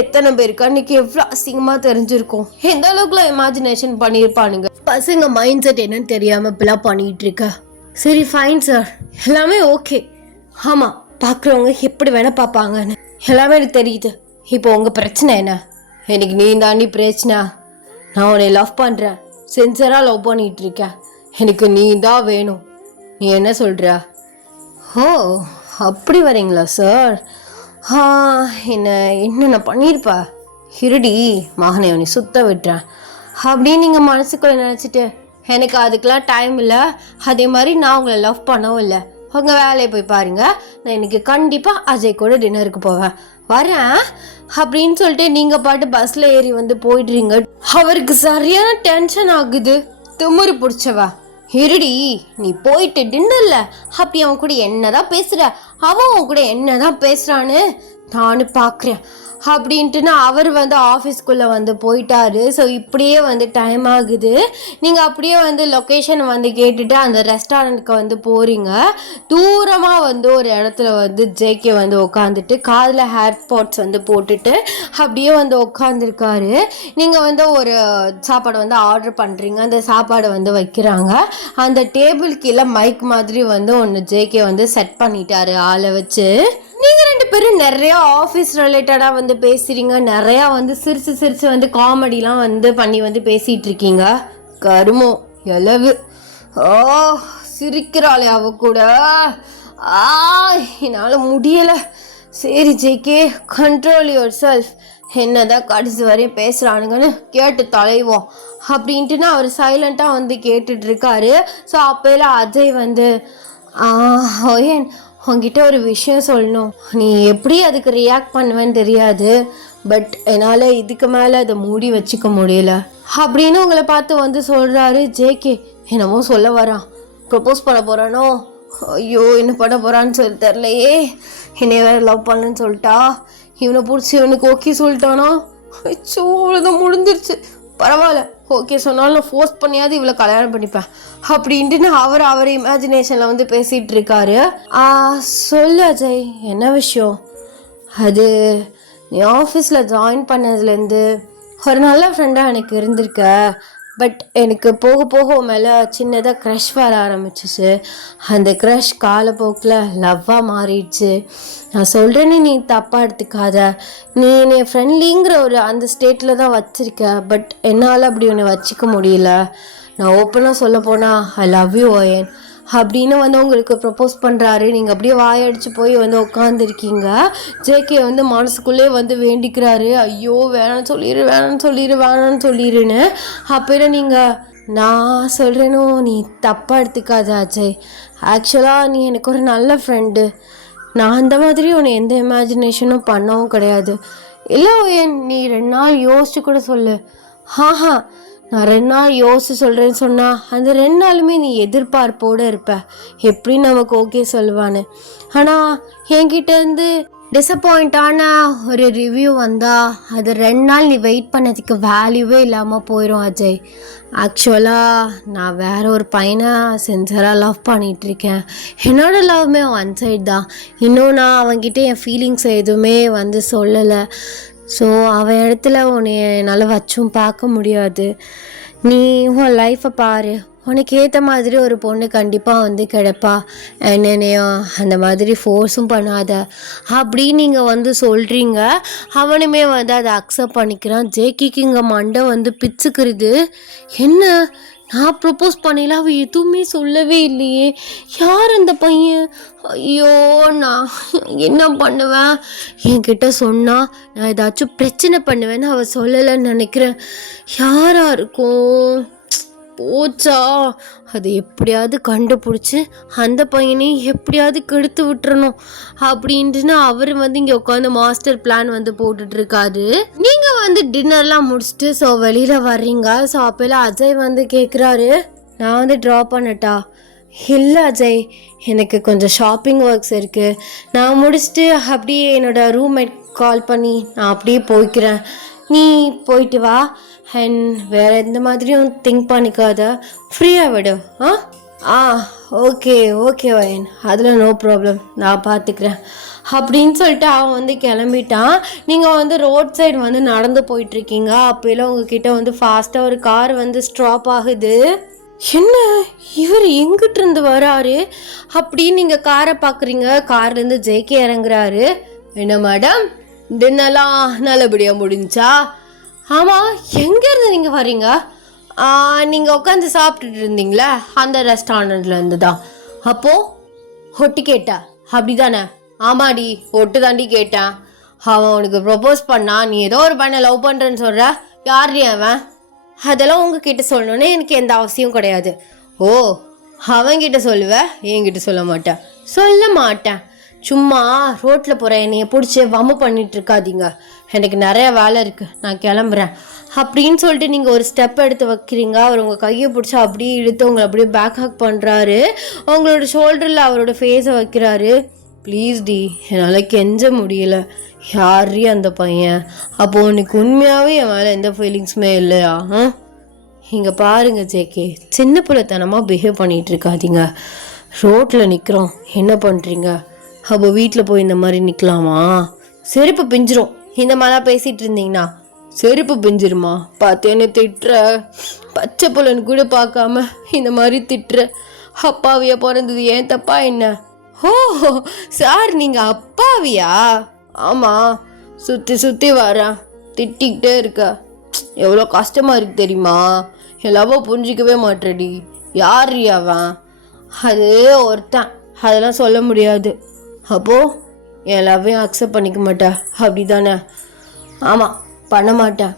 எத்தனை பேருக்கு அன்னைக்கு எவ்வளோ அசிங்கமாக தெரிஞ்சிருக்கும். எந்த அளவுக்குலாம் இமேஜினேஷன் பண்ணியிருப்பானுங்க. பசங்க மைண்ட் செட் என்னன்னு தெரியாமல் இப்பெல்லாம் பண்ணிகிட்டு இருக்க. சரி ஃபைன் சார், எல்லாமே ஓகே. ஆமாம், பார்க்குறவங்க எப்படி வேணால் பார்ப்பாங்கன்னு எல்லாமே எனக்கு தெரியுது. இப்போ உங்கள் பிரச்சனை என்ன? எனக்கு நீ தாண்டி பிரச்சனை. நான் உன்னை லவ் பண்ணுறேன், சின்சராக லவ் பண்ணிகிட்டு இருக்கேன். எனக்கு நீ தான் வேணும். நீ என்ன சொல்கிற? ஓ, அப்படி வரீங்களா சார்? என்ன என்ன நான் பண்ணியிருப்பா? இருடி மகனை அவனை சுத்த விட்டுறேன் அப்படின்னு நீங்கள் மனசுக்குள்ள நினச்சிட்டு, எனக்கு அதுக்கெலாம் டைம் இல்லை. அதே மாதிரி நான் உங்களை லவ் பண்ணவும் இல்லை. உங்கள் வேலையை போய் பாருங்கள். நான் இன்னைக்கு கண்டிப்பாக அஜய் கூட டின்னருக்கு போவேன், வரேன் அப்படின்னு சொல்லிட்டு நீங்கள் பாட்டு பஸ்ஸில் ஏறி வந்து போயிடுறீங்க. அவருக்கு சரியான டென்ஷன் ஆகுது. திமிரு பிடிச்சவா, இருடி நீ போயிட்டு டின்னர்ல அப்படி அவன் கூட என்னதான் பேசுற, அவன் கூட என்னதான் பேசுறான்னு நானும் பார்க்குறேன் அப்படின்ட்டுன்னு அவர் வந்து ஆஃபீஸ்க்குள்ளே வந்து போயிட்டாரு. ஸோ இப்படியே வந்து டைம் ஆகுது. நீங்கள் அப்படியே வந்து லொக்கேஷன் வந்து கேட்டுட்டு அந்த ரெஸ்டாரண்ட்டுக்கு வந்து போகிறீங்க. தூரமாக வந்து ஒரு இடத்துல வந்து ஜேகே வந்து உட்காந்துட்டு காதில் ஹேர்பாட்ஸ் வந்து போட்டுட்டு அப்படியே வந்து உட்காந்துருக்காரு. நீங்கள் வந்து ஒரு சாப்பாடு வந்து ஆர்டர் பண்ணுறீங்க. அந்த சாப்பாடை வந்து வைக்கிறாங்க. அந்த டேபிள் கீழே மைக் மாதிரி வந்து ஒன்று ஜேகே வந்து செட் பண்ணிட்டாரு ஆளை வச்சு. நீங்கள் ரெண்டு பேரும் நிறையா ஆஃபீஸ் ரிலேட்டடாக வந்து பேசுகிறீங்க. நிறையா வந்து சிரிச்சு சிரிச்சு வந்து காமெடிலாம் வந்து பண்ணி வந்து பேசிகிட்டு இருக்கீங்க. கருமோ எலவு, ஓ சிரிக்கிறாளே அவ கூட, என்னால் முடியலை. சரி ஜேகே, கண்ட்ரோல் யுவர் செல்ஃப். என்னதான் கடைசி வரையும் பேசுகிறானுங்கன்னு கேட்டு தொலைவோம் அப்படின்ட்டுன்னு அவர் சைலண்ட்டாக வந்து கேட்டுட்டு இருக்காரு. ஸோ அப்போலாம் அஜய் வந்து ஏன் உங்ககிட்ட ஒரு விஷயம் சொல்லணும். நீ எப்படி அதுக்கு ரியாக்ட் பண்ணுவேன்னு தெரியாது, பட் என்னால் இதுக்கு மேலே அதை மூடி வச்சுக்க முடியல அப்படின்னு உங்களை பார்த்து வந்து சொல்கிறாரு. ஜேகே என்னமோ சொல்ல வரான். ப்ரப்போஸ் பண்ண போகிறானோ? ஐயோ என்ன பண்ண போகிறான்னு சொல்லி தெரிலையே. என்னைய வேறு லவ் பண்ணுன்னு சொல்லிட்டா, இவனை பிடிச்சி இவனுக்கு ஓகே சொல்லிட்டானோ? ஐயோ அவ்வளோதான், முடிஞ்சிருச்சு. பரவாயில்ல, ஓகே சொன்னாலும் நான் ஃபோர்ஸ் பண்ணியாவது இவ்வளோ கல்யாணம் பண்ணிப்பேன் அப்படின்ட்டு அவர் இமேஜினேஷனில் வந்து பேசிகிட்டு இருக்காரு. சொல்லு அஜய், என்ன விஷயம்? அது நீ ஆஃபீஸில் ஜாயின் பண்ணதுலேருந்து ஒரு நல்ல ஃப்ரெண்டாக எனக்கு இருந்திருக்க. பட் எனக்கு போக போக மேலே சின்னதாக க்ரஷ் வர ஆரம்பிச்சிச்சு. அந்த க்ரஷ் காலப்போக்கில் லவ்வாக மாறிடுச்சு. நான் சொல்கிறேன்னு நீ தப்பாக எடுத்துக்காத. நீ என்னை ஃப்ரெண்ட்லிங்கிற ஒரு அந்த ஸ்டேட்டில் தான் வச்சுருக்க. பட் என்னால் அப்படி ஒன்று வச்சுக்க முடியல. நான் ஓப்பனாக சொல்ல போனால் ஐ லவ் யூ ஓயன் அப்படின்னு வந்து உங்களுக்கு ப்ரப்போஸ் பண்ணுறாரு. நீங்கள் அப்படியே வாயடிச்சு போய் வந்து உட்காந்துருக்கீங்க. ஜேகே வந்து மனசுக்குள்ளே வந்து வேண்டிக்கிறாரு, ஐயோ வேணான்னு சொல்லிடுன்னு. அப்போ நீங்கள் நான் சொல்கிறேனோ நீ தப்பாக எடுத்துக்காத அஜய். ஆக்சுவலாக நீ எனக்கு ஒரு நல்ல ஃப்ரெண்டு. நான் அந்த மாதிரி உன்னை எந்த இமேஜினேஷனும் பண்ணவும் கிடையாது. இல்லை ஏன் நீ 2 நாள் யோசிச்சு கூட சொல்லு. நான் 2 நாள் யோசிச்சு சொல்கிறேன்னு சொன்னால் அந்த 2 நாளுமே நீ எதிர்பார்ப்போடு இருப்ப, எப்படி நமக்கு ஓகே சொல்லுவான்னு. ஆனால் என்கிட்டேருந்து டிசப்பாயிண்டான ஒரு ரிவ்யூ வந்தால் அது 2 நாள் நீ வெயிட் பண்ணதுக்கு வேல்யூவே இல்லாமல் போயிடும் அஜய். ஆக்சுவலாக நான் வேற ஒரு பையனை சின்சராக லவ் பண்ணிகிட்ருக்கேன். என்னோடய லவ்மே ஒன் சைட் தான். இன்னும் நான் அவன்கிட்ட என் ஃபீலிங்ஸ் எதுவுமே வந்து சொல்லலை. ஸோ அவன் இடத்துல உன்னை என்னால் வச்சும் பார்க்க முடியாது. நீ உன் லைஃப்பை பாரு, உனக்கு ஏற்ற மாதிரி ஒரு பொண்ணு கண்டிப்பாக வந்து கிடைப்பா. என்னென்னையும் அந்த மாதிரி ஃபோர்ஸும் பண்ணாத அப்படின்னு நீங்கள் வந்து சொல்கிறீங்க. அவனுமே வந்து அதை அக்செப்ட் பண்ணிக்கிறான். ஜேகிக்கு இங்கே மண்டை வந்து பிச்சுக்கிறது. என்ன நான் ப்ரப்போஸ் பண்ணல, அவள் எதுவுமே சொல்லவே இல்லையே, யார் அந்த பையன்? ஐயோ நான் என்ன பண்ணுவேன்? என்கிட்ட சொன்னால் நான் ஏதாச்சும் பிரச்சனை பண்ணுவேன்னு அவள் சொல்லலைன்னு நினைக்கிறேன். யாராக இருக்கும்? போச்சா, அதை எப்படியாவது கண்டுபிடிச்சி அந்த பையனை எப்படியாவது கெடுத்து விட்டுறணும் அப்படின்ட்டுன்னு அவர் வந்து இங்கே உட்காந்து மாஸ்டர் பிளான் வந்து போட்டுட்ருக்காரு. நீங்கள் வந்து டின்னர்லாம் முடிச்சுட்டு ஸோ வெளியில் வர்றீங்க. ஸோ அப்போல்லாம் அஜய் வந்து கேட்குறாரு, நான் வந்து ட்ரா பண்ணட்டா? இல்லை அஜய், எனக்கு கொஞ்சம் ஷாப்பிங் ஒர்க்ஸ் இருக்குது, நான் முடிச்சுட்டு அப்படியே என்னோடய ரூம்மேட் கால் பண்ணி நான் அப்படியே போய்க்கிறேன், நீ போயிட்டு வா. அண்ட் வேறு எந்த மாதிரியும் திங்க் பண்ணிக்காத, ஃப்ரீயாக விடு. ஓகே வயன், அதில் நோ ப்ராப்ளம், நான் பார்த்துக்கிறேன் அப்படின்னு சொல்லிட்டு அவன் வந்து கிளம்பிட்டான். நீங்கள் வந்து ரோட் சைடு வந்து நடந்து போயிட்டுருக்கீங்க. அப்போலாம் உங்ககிட்ட வந்து ஃபாஸ்ட்டாக ஒரு கார் வந்து ஸ்டாப் ஆகுது. என்ன இவர் எங்கிட்ட இருந்து வராரு அப்படின்னு நீங்கள் காரை பார்க்குறீங்க. கார்லேருந்து ஜேகே இறங்குறாரு. என்ன மேடம், டின்னெல்லாம் நல்லபடியாக முடிஞ்சா? ஆமாம், எங்கேருந்து நீங்கள் வரீங்க? நீங்கள் உட்காந்து சாப்பிட்டுட்டு இருந்தீங்களா அந்த ரெஸ்டாரண்ட்லேருந்து தான். அப்போது ஒட்டு கேட்டா அப்படி தானே? ஆமாடி, ஒட்டு தாண்டி கேட்டேன். அவன் உனக்கு ப்ரொப்போஸ் பண்ணா, நீ ஏதோ ஒரு பண்ண லவ் பண்ணுறேன்னு சொல்கிற. யார்டி அவன்? அதெல்லாம் உங்ககிட்ட சொல்லணுன்னு எனக்கு எந்த அவசியம் கிடையாது. ஓ, அவன்கிட்ட சொல்லுவேன், என்கிட்ட சொல்ல மாட்டேன். சொல்ல மாட்டேன். சும்மா ரோட்டில் போகிற என்னைய பிடிச்சி வம்பு பண்ணிட்டு இருக்காதீங்க. எனக்கு நிறைய வேலை இருக்குது, நான் கிளம்புறேன் அப்படின்னு சொல்லிட்டு நீங்கள் ஒரு ஸ்டெப் எடுத்து வைக்கிறீங்க. அவர் உங்கள் கையை பிடிச்சி அப்படியே இழுத்து உங்களை அப்படியே பேக் ஹேக் பண்ணுறாரு. உங்களோட ஷோல்டரில் அவரோட ஃபேஸை வைக்கிறாரு. ப்ளீஸ் டி, என்னால் கெஞ்ச முடியல. யாரி அந்த பையன்? அப்போது உனக்கு உண்மையாகவே என் மேலே எந்த ஃபீலிங்ஸுமே இல்லையா? இங்கே பாருங்க ஜேகே, சின்ன பிள்ளைத்தனமாக பிஹேவ் பண்ணிகிட்டு இருக்காதீங்க. ரோட்டில் நிற்கிறோம், என்ன பண்ணுறீங்க? அப்போ வீட்டில் போய் இந்த மாதிரி நிற்கலாமா? செருப்பு பிஞ்சிரும். இந்த மாதிரிலாம் பேசிகிட்டு இருந்தீங்கன்னா செருப்பு பிஞ்சிருமா? பார்த்தேன்னு திட்டுற. பச்சை புலன்னு கூட பார்க்காம இந்த மாதிரி திட்டுற. அப்பாவியா பிறந்தது ஏன் தப்பா என்ன? ஓ சார், நீங்கள் அப்பாவியா? ஆமாம், சுற்றி சுற்றி வரேன், திட்டிக்கிட்டே இருக்க. எவ்வளோ கஷ்டமாக இருக்கு தெரியுமா? எல்லாவும் புரிஞ்சிக்கவே மாட்டேடி. யார் அவன்? அது ஒருத்தன், அதெல்லாம் சொல்ல முடியாது. அப்போது என் லவ்வையும் அக்செப்ட் பண்ணிக்க மாட்டேன் அப்படி தானே? ஆமாம், பண்ண மாட்டேன்.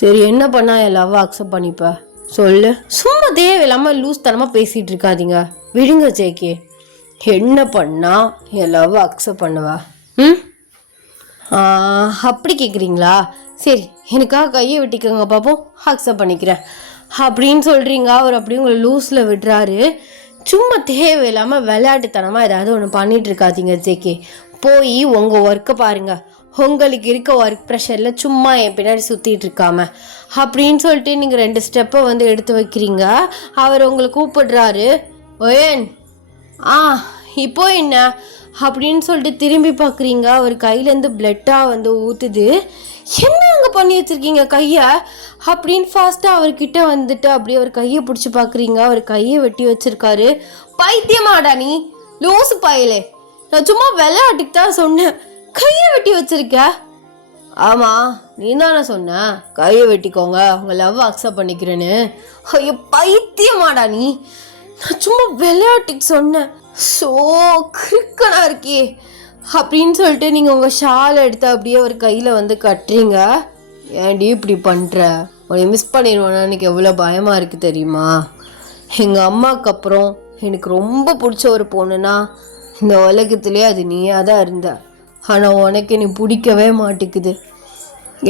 சரி, என்ன பண்ணால் என் லவ்வை அக்செப்ட் பண்ணிப்ப சொல்லு. சும்மா தேவையில்லாமல் லூஸ் தனமாக பேசிகிட்டு இருக்காதீங்க. விடுங்க ஜேகே. என்ன பண்ணால் என் லவ்வை அக்செப்ட் பண்ணுவா? அப்படி கேட்குறீங்களா? சரி, எனக்காக கையை வெட்டிக்கோங்க பார்ப்போம், அக்செப்ட் பண்ணிக்கிறேன் அப்படின்னு சொல்கிறீங்க. அவர் அப்படியே உங்களை லூஸில் விடுறாரு. சும்மா தேவையில்லாமல் விளையாட்டுத்தனமாக ஏதாவது ஒன்று பண்ணிகிட்டு இருக்காதீங்க ஜேகே. போய் உங்கள் ஒர்க்கை பாருங்கள். உங்களுக்கு இருக்க ஒர்க் ப்ரெஷரில் சும்மா என் பின்னாடி சுற்றிட்டு இருக்காம அப்படின்னு சொல்லிட்டு நீங்கள் 2 ஸ்டெப்பை வந்து எடுத்து வைக்கிறீங்க. அவர் உங்களை கூப்பிடுறாரு. ஓயன், இப்போ என்ன அப்படின்னு சொல்லிட்டு திரும்பி பார்க்குறீங்க. அவர் கையிலேருந்து பிளட்டாக வந்து ஊற்றுது. என்ன அங்கே பண்ணி வச்சுருக்கீங்க கையை அப்படின்னு ஃபாஸ்ட்டாக அவர்கிட்ட வந்துட்டு அப்படியே அவர் கையை பிடிச்சி பார்க்குறீங்க. அவர் கையை வெட்டி வச்சுருக்காரு. பைத்தியமாடா நீ, லூசு பயலே, நான் சும்மா விளையாட்டுக்கு தான் சொன்னேன், கையை வெட்டி வச்சிருக்க. ஆமாம், நீ தானே சொன்ன கையை வெட்டிக்கோங்க, உங்கள் லவ் அக்செப்ட் பண்ணிக்கிறேன்னு. ஐயோ பைத்தியமாடா நீ, நான் சும்மா விளையாட்டுக்கு சொன்னேன். ஸோ கிறுக்கனா இருக்கே அப்படின்னு சொல்லிட்டு நீங்கள் உங்கள் ஷால் எடுத்து அப்படியே ஒரு கையில் வந்து கட்டுறீங்க. ஏன்டி இப்படி பண்ணுற? உன்னை மிஸ் பண்ணிடுவானா? எனக்கு எவ்வளோ பயமாக இருக்குது தெரியுமா? எங்கள் அம்மாவுக்கு அப்புறம் எனக்கு ரொம்ப பிடிச்ச ஒரு பொண்ணுன்னா இந்த உலகத்துலேயே அது நீயாக தான் இருந்த. ஆனால் உனக்கு என்னை பிடிக்கவே மாட்டேங்குது.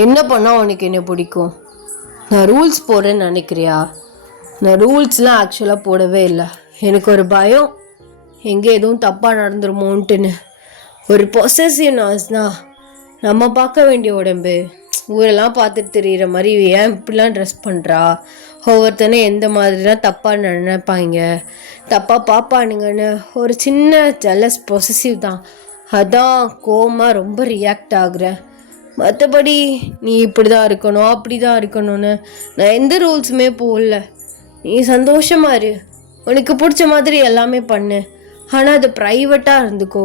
என்ன பண்ணால் உனக்கு என்ன பிடிக்கும்? நான் ரூல்ஸ் போடுறேன்னு நினைக்கிறியா? நான் ரூல்ஸ்லாம் ஆக்சுவலாக போடவே இல்லை. எனக்கு ஒரு பயம், எங்கே எதுவும் தப்பாக நடந்துருமோன்ட்டுன்னு. ஒரு பொசசிவ்னஸ்னா நம்ம பார்க்க வேண்டிய உடம்பு ஊரெல்லாம் பார்த்துட்டு தெரிகிற மாதிரி ஏன் இப்படிலாம் ட்ரெஸ் பண்ணுறா? ஒவ்வொருத்தனே எந்த மாதிரிலாம் தப்பாக நினைப்பாங்க, தப்பாக பார்ப்பானுங்கன்னு ஒரு சின்ன ஜெலஸ் பொசசிவ் தான். அதான் கோவமாக ரொம்ப ரியாக்ட் ஆகுறேன். மற்றபடி நீ இப்படி தான் இருக்கணும் அப்படி தான் இருக்கணும்னு நான் எந்த ரூல்ஸுமே போடல. நீ சந்தோஷமாக இரு, உனக்கு பிடிச்ச மாதிரி எல்லாமே பண்ணு. ஆனால் அது ப்ரைவேட்டாக இருந்துக்கோ.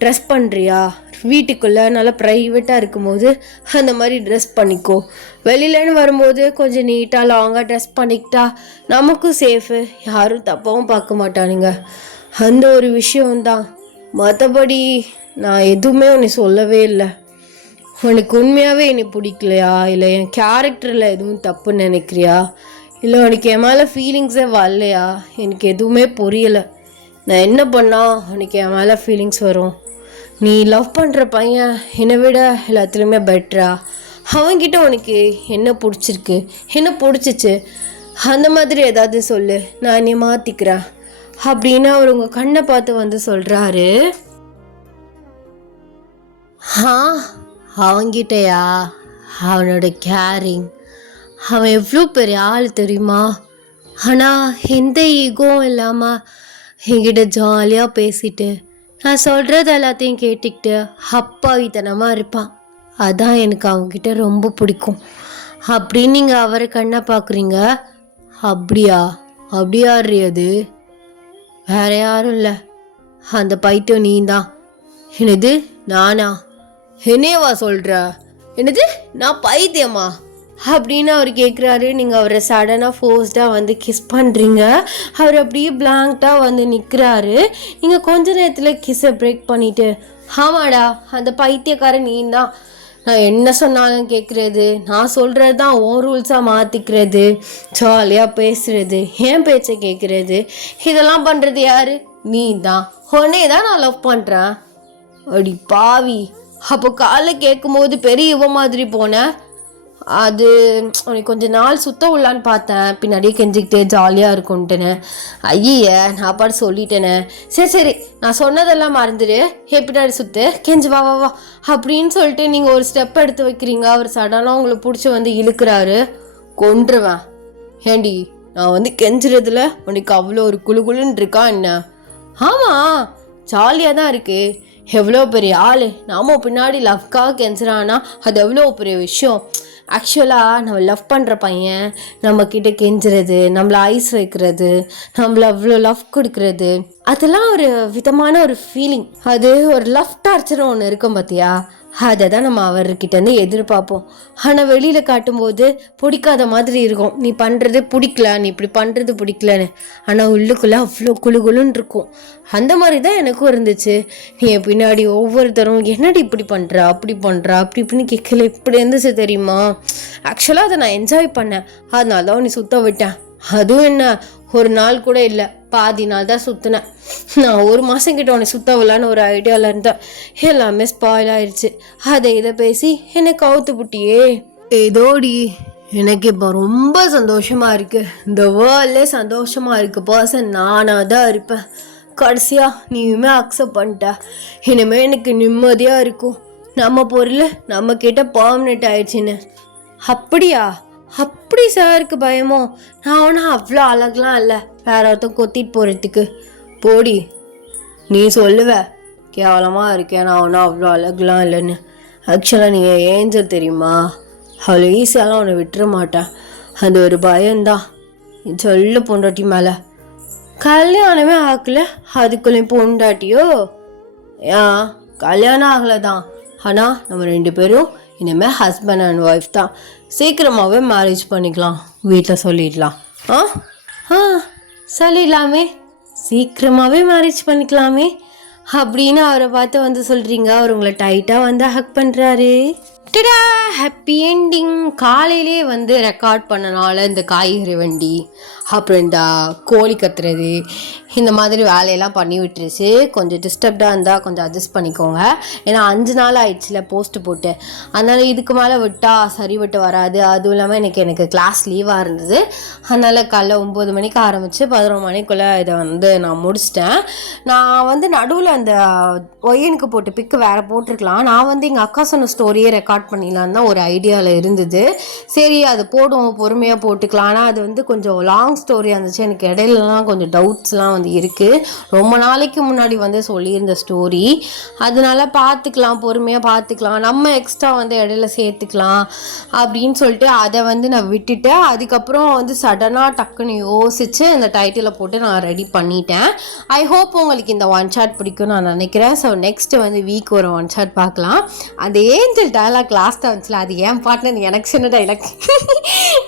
ட்ரெஸ் பண்ணுறியா வீட்டுக்குள்ளே நல்லா ப்ரைவேட்டாக இருக்கும்போது அந்த மாதிரி ட்ரெஸ் பண்ணிக்கோ. வெளியிலன்னு வரும்போது கொஞ்சம் நீட்டாக லாங்காக ட்ரெஸ் பண்ணிக்கிட்டா நமக்கும் சேஃபு, யாரும் தப்பாகவும் பார்க்க மாட்டானுங்க. அந்த ஒரு விஷயம்தான். மற்றபடி நான் எதுவுமே உன்னை சொல்லவே இல்லை. உனக்கு உண்மையாகவே என்னை பிடிக்கலையா? இல்லை என் கேரக்டரில் எதுவும் தப்புன்னு நினைக்கிறியா? இல்லை உனக்கு என் மேலே ஃபீலிங்ஸே வரலையா? எனக்கு எதுவுமே புரியலை. நான் என்ன பண்ணால் உனக்கு என் மேலே ஃபீலிங்ஸ் வரும்? நீ லவ் பண்ணுற பையன் என்னை விட எல்லாத்துலேயுமே பெட்டரா? அவன்கிட்ட உனக்கு என்ன பிடிச்சிருக்கு, என்ன பிடிச்சிச்சு, அந்த மாதிரி ஏதாவது சொல்லு, நான் என்னை மாற்றிக்கிறேன் அப்படின்னு அவர் உங்கள் கண்ணை பார்த்து வந்து சொல்கிறாரு. அவன்கிட்டயா? அவனோட கேரிங், அவன் எவ்வளோ பெரிய ஆள் தெரியுமா? ஆனால் எந்த ஈகோவும் இல்லாமல் என்கிட்ட ஜாலியாக பேசிட்டு நான் சொல்கிறது எல்லாத்தையும் கேட்டுக்கிட்டு அப்பாவித்தனமாக இருப்பான். அதான் எனக்கு அவங்கக்கிட்ட ரொம்ப பிடிக்கும் அப்படின்னு நீங்கள் அவரை கண்ணை பார்க்குறீங்க. அப்படியா? அப்படி யாரு அது? வேற யாரும் இல்லை, அந்த பைத்தியம் நீ தான். என்னது நானா? என்னையவா சொல்கிற? என்னது நான் பைத்தியமா அப்படின்னு அவர் கேட்குறாரு. நீங்கள் அவரை சடனாக ஃபோர்ஸ்டாக வந்து கிஸ் பண்ணுறீங்க. அவர் அப்படியே பிளாங்க்டாக வந்து நிற்கிறாரு. நீங்கள் கொஞ்ச நேரத்தில் கிஸ்ஸை பிரேக் பண்ணிவிட்டு, ஆமாடா அந்த பைத்தியக்காரன் நீ தான், நான் என்ன சொன்னாலும் கேட்குறது, நான் சொல்கிறது தான் ஓன் ரூல்ஸாக மாற்றிக்கிறது, ஜாலியாக பேசுகிறது, ஏன் பேச்சை கேட்குறது, இதெல்லாம் பண்ணுறது யார்? நீ தான். உடனே தான் நான் லவ் பண்ணுறேன். அடி பாவி, அப்போ காலைல கேட்கும்போது பெரிய இவ மாதிரி போனேன். அது உனக்கு கொஞ்ச நாள் சுத்த உள்ளான்னு பார்த்தேன், பின்னாடியே கெஞ்சிக்கிட்டே ஜாலியாக இருக்கும்ட்டுன்னு. ஐய நான் பாட்டு சொல்லிட்டேனே. சரி நான் சொன்னதெல்லாம் மறந்துடு, பின்னாடி சுற்று, கெஞ்சி வா வா வா அப்படின்னு சொல்லிட்டு நீங்கள் ஒரு ஸ்டெப் எடுத்து வைக்கிறீங்க. அவர் சடனாக உங்களை பிடிச்சி வந்து இழுக்கிறாரு. கொன்றுவேன். ஏண்டி நான் வந்து கெஞ்சுறதுல உனக்கு அவ்வளோ ஒரு குழுன்னு இருக்கா என்ன? ஆமாம் ஜாலியாக தான் இருக்கு. எவ்வளோ பெரிய ஆள், நாம பின்னாடி லவ்க்காக கெஞ்சுறான்னா அது எவ்வளோ பெரிய விஷயம். ஆக்சுவலாக நம்ம லவ் பண்ணுற பையன் நம்மக்கிட்ட கெஞ்சுறது, நம்மளை ஐஸ் வைக்கிறது, நம்மளை அவ்வளோ லவ் கொடுக்கறது, அதெல்லாம் ஒரு விதமான ஒரு ஃபீலிங். அது ஒரு லவ் டார்ச்சர் ஒன்று இருக்கும் பார்த்தியா, அதை தான் நம்ம அவர்கிட்டேருந்து எதிர்பார்ப்போம். ஆனால் வெளியில் காட்டும்போது பிடிக்காத மாதிரி இருக்கும். நீ பண்ணுறது பிடிக்கல, நீ இப்படி பண்ணுறது பிடிக்கலன்னு. ஆனால் உள்ளுக்குள்ளே அவ்வளோ குழுன்னு இருக்கும். அந்த மாதிரி தான் எனக்கும் இருந்துச்சு. நீ பின்னாடி ஒவ்வொருத்தரும் என்னடி இப்படி பண்ணுறா, அப்படி பண்ணுறா, அப்படி இப்படின்னு கேட்கல, இப்படி இருந்துச்சு தெரியுமா. ஆக்சுவலாக அதை நான் என்ஜாய் பண்ணேன், அதனால தான் நீ சுத்த விட்டேன். அதுவும் என்ன ஒரு நாள் கூட இல்லை, பாதி நாள் தான் சுற்றினேன். நான் ஒரு மாதம் கிட்ட உன்னை சுத்த விடலான்னு ஒரு ஐடியாவில் இருந்தேன். எல்லாமே ஸ்பாயில் ஆயிடுச்சு. அதை இதை பேசி என்னை கவுத்து புட்டியே. ஏதோடி எனக்கு இப்போ ரொம்ப சந்தோஷமாக இருக்குது. இந்த வேர்ல்ட்லே சந்தோஷமாக இருக்க பர்சன் நானாக தான் இருப்பேன். கடைசியாக நீயுமே அக்செப்ட் பண்ணிட்ட. இனிமேல் எனக்கு நிம்மதியாக இருக்கும். நம்ம பொருள் நம்ம கிட்ட பர்மனெண்ட் ஆயிடுச்சுன்னு. அப்படியா? அப்படி சாருக்கு பயமோ? நான் ஒன்றும் அவ்வளோ அழகெலாம் இல்லை வேற ஒருத்தன் கொத்திட்டு போகிறதுக்கு. போடி, நீ சொல்லுவ கேவலமாக இருக்கேன், நான் ஒன்றும் அவ்வளோ அழகெலாம் இல்லைன்னு. ஆக்சுவலாக நீ ஏஞ்சல் தெரியுமா, அவ்வளோ ஈஸியாலாம் உன்னை விட்டுற மாட்டேன். அது ஒரு பயம்தான் சொல்ல பொண்டாட்டி மேலே. கல்யாணமே ஆகலை, அதுக்குள்ளேயும் பொண்டாட்டியோ? ஏன் கல்யாணம் ஆகலை தான், ஆனால் நம்ம 2 பேரும் இனிமேல் ஹஸ்பண்ட் அண்ட் ஒய்ஃப் தான். சீக்கிரமாகவே மேரேஜ் பண்ணிக்கலாம், வீட்டில் சொல்லிடலாம். சொல்லிடலாமே, சீக்கிரமாகவே மேரேஜ் பண்ணிக்கலாமே அப்படின்னு அவரை பார்த்து வந்து சொல்கிறீங்க. அவர் உங்களை டைட்டாக வந்து ஹக் பண்ணுறாரு. டடா, ஹாப்பி என்டிங். காலையிலே வந்து ரெக்கார்ட் பண்ணனால இந்த காய்கறி வண்டி, அப்புறம் இந்த கோழி கத்துறது, இந்த மாதிரி வேலையெல்லாம் பண்ணி விட்டுருச்சு. கொஞ்சம் டிஸ்டர்ப்டாக இருந்தால் கொஞ்சம் அட்ஜஸ்ட் பண்ணிக்கோங்க. ஏன்னா 5 நாள் ஆயிடுச்சுல போஸ்ட்டு போட்டு, அதனால் இதுக்கு மேலே விட்டால் சரி விட்டு வராது. அதுவும் இல்லாமல் எனக்கு கிளாஸ் லீவாக இருந்தது. அதனால் காலைல 9 மணிக்கு ஆரம்பித்து 11 மணிக்குள்ளே இதை வந்து நான் முடிச்சிட்டேன். நான் வந்து நடுவில் அந்த ஒய்யனுக்கு போட்டு பிக்கு வேறு போட்டிருக்கலாம். நான் வந்து எங்கள் அக்கா சொன்ன ஸ்டோரியே ரெக்கார்ட் பண்ணிடலான்னு தான் ஒரு ஐடியாவில் இருந்தது. சரி அது போடுவோம், பொறுமையாக போட்டுக்கலாம். ஆனால் அது வந்து கொஞ்சம் லாங் ஸ்டோரியாக இருந்துச்சு. எனக்கு இடையிலலாம் கொஞ்சம் டவுட்ஸ்லாம் வந்து இருக்குது. ரொம்ப நாளைக்கு முன்னாடி வந்து சொல்லியிருந்த ஸ்டோரி, அதனால பார்த்துக்கலாம், பொறுமையாக பார்த்துக்கலாம், நம்ம எக்ஸ்ட்ரா வந்து இடையில சேர்த்துக்கலாம் அப்படின்னு சொல்லிட்டு அதை வந்து நான் விட்டுட்டேன். அதுக்கப்புறம் வந்து சடனாக டக்குன்னு யோசித்து அந்த டைட்டிலை போட்டு நான் ரெடி பண்ணிட்டேன். ஐ ஹோப் உங்களுக்கு இந்த ஒன் ஷாட் பிடிக்கும் நான் நினைக்கிறேன். ஸோ நெக்ஸ்ட்டு வந்து வீக் ஒரு ஒன் ஷாட் பார்க்கலாம். அந்த ஏஞ்சல் டைலாக் லாஸ்ட்டாக வந்துச்சுல, அது ஏன் பாட்டுன்னு எனக்கு சின்ன டைலாக்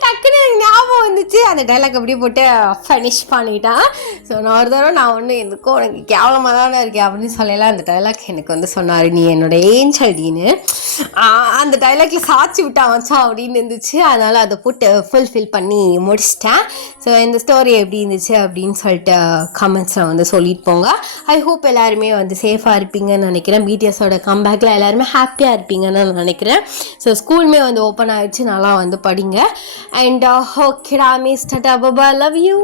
டக்குன்னு எனக்கு ஞாபகம் வந்துச்சு. அந்த டைலாக் அப்படியே போட்டு ஃபினிஷ் பண்ணிட்டான். ஸோ நான் ஒரு தடவை நான் ஒன்று எதுக்கும் உனக்கு கேவலமாக தானே இருக்கேன் அப்படின்னு சொல்லலாம். அந்த டைலாக் எனக்கு வந்து சொன்னார், நீ என்னோட ஏஞ்சல் டீன்னு. அந்த டைலாக்ல சாட்சி விட்டா வச்சா அப்படின்னு இருந்துச்சு. அதனால் அதை போட்டு ஃபுல்ஃபில் பண்ணி முடிச்சிட்டேன். ஸோ இந்த ஸ்டோரி எப்படி இருந்துச்சு அப்படின்னு சொல்லிட்டு கமெண்ட்ஸில் வந்து சொல்லிட்டு போங்க. ஐ ஹோப் எல்லாருமே வந்து சேஃபாக இருப்பீங்கன்னு நினைக்கிறேன். பிடிஎஸோட கம்பேக்கில் எல்லாருமே ஹாப்பியாக இருப்பீங்கன்னு நான் நினைக்கிறேன். ஸோ ஸ்கூலுமே வந்து ஓப்பன் ஆகிடுச்சு, நல்லா வந்து படிங்க. And okay Ramesh, Tata, Baba, love you.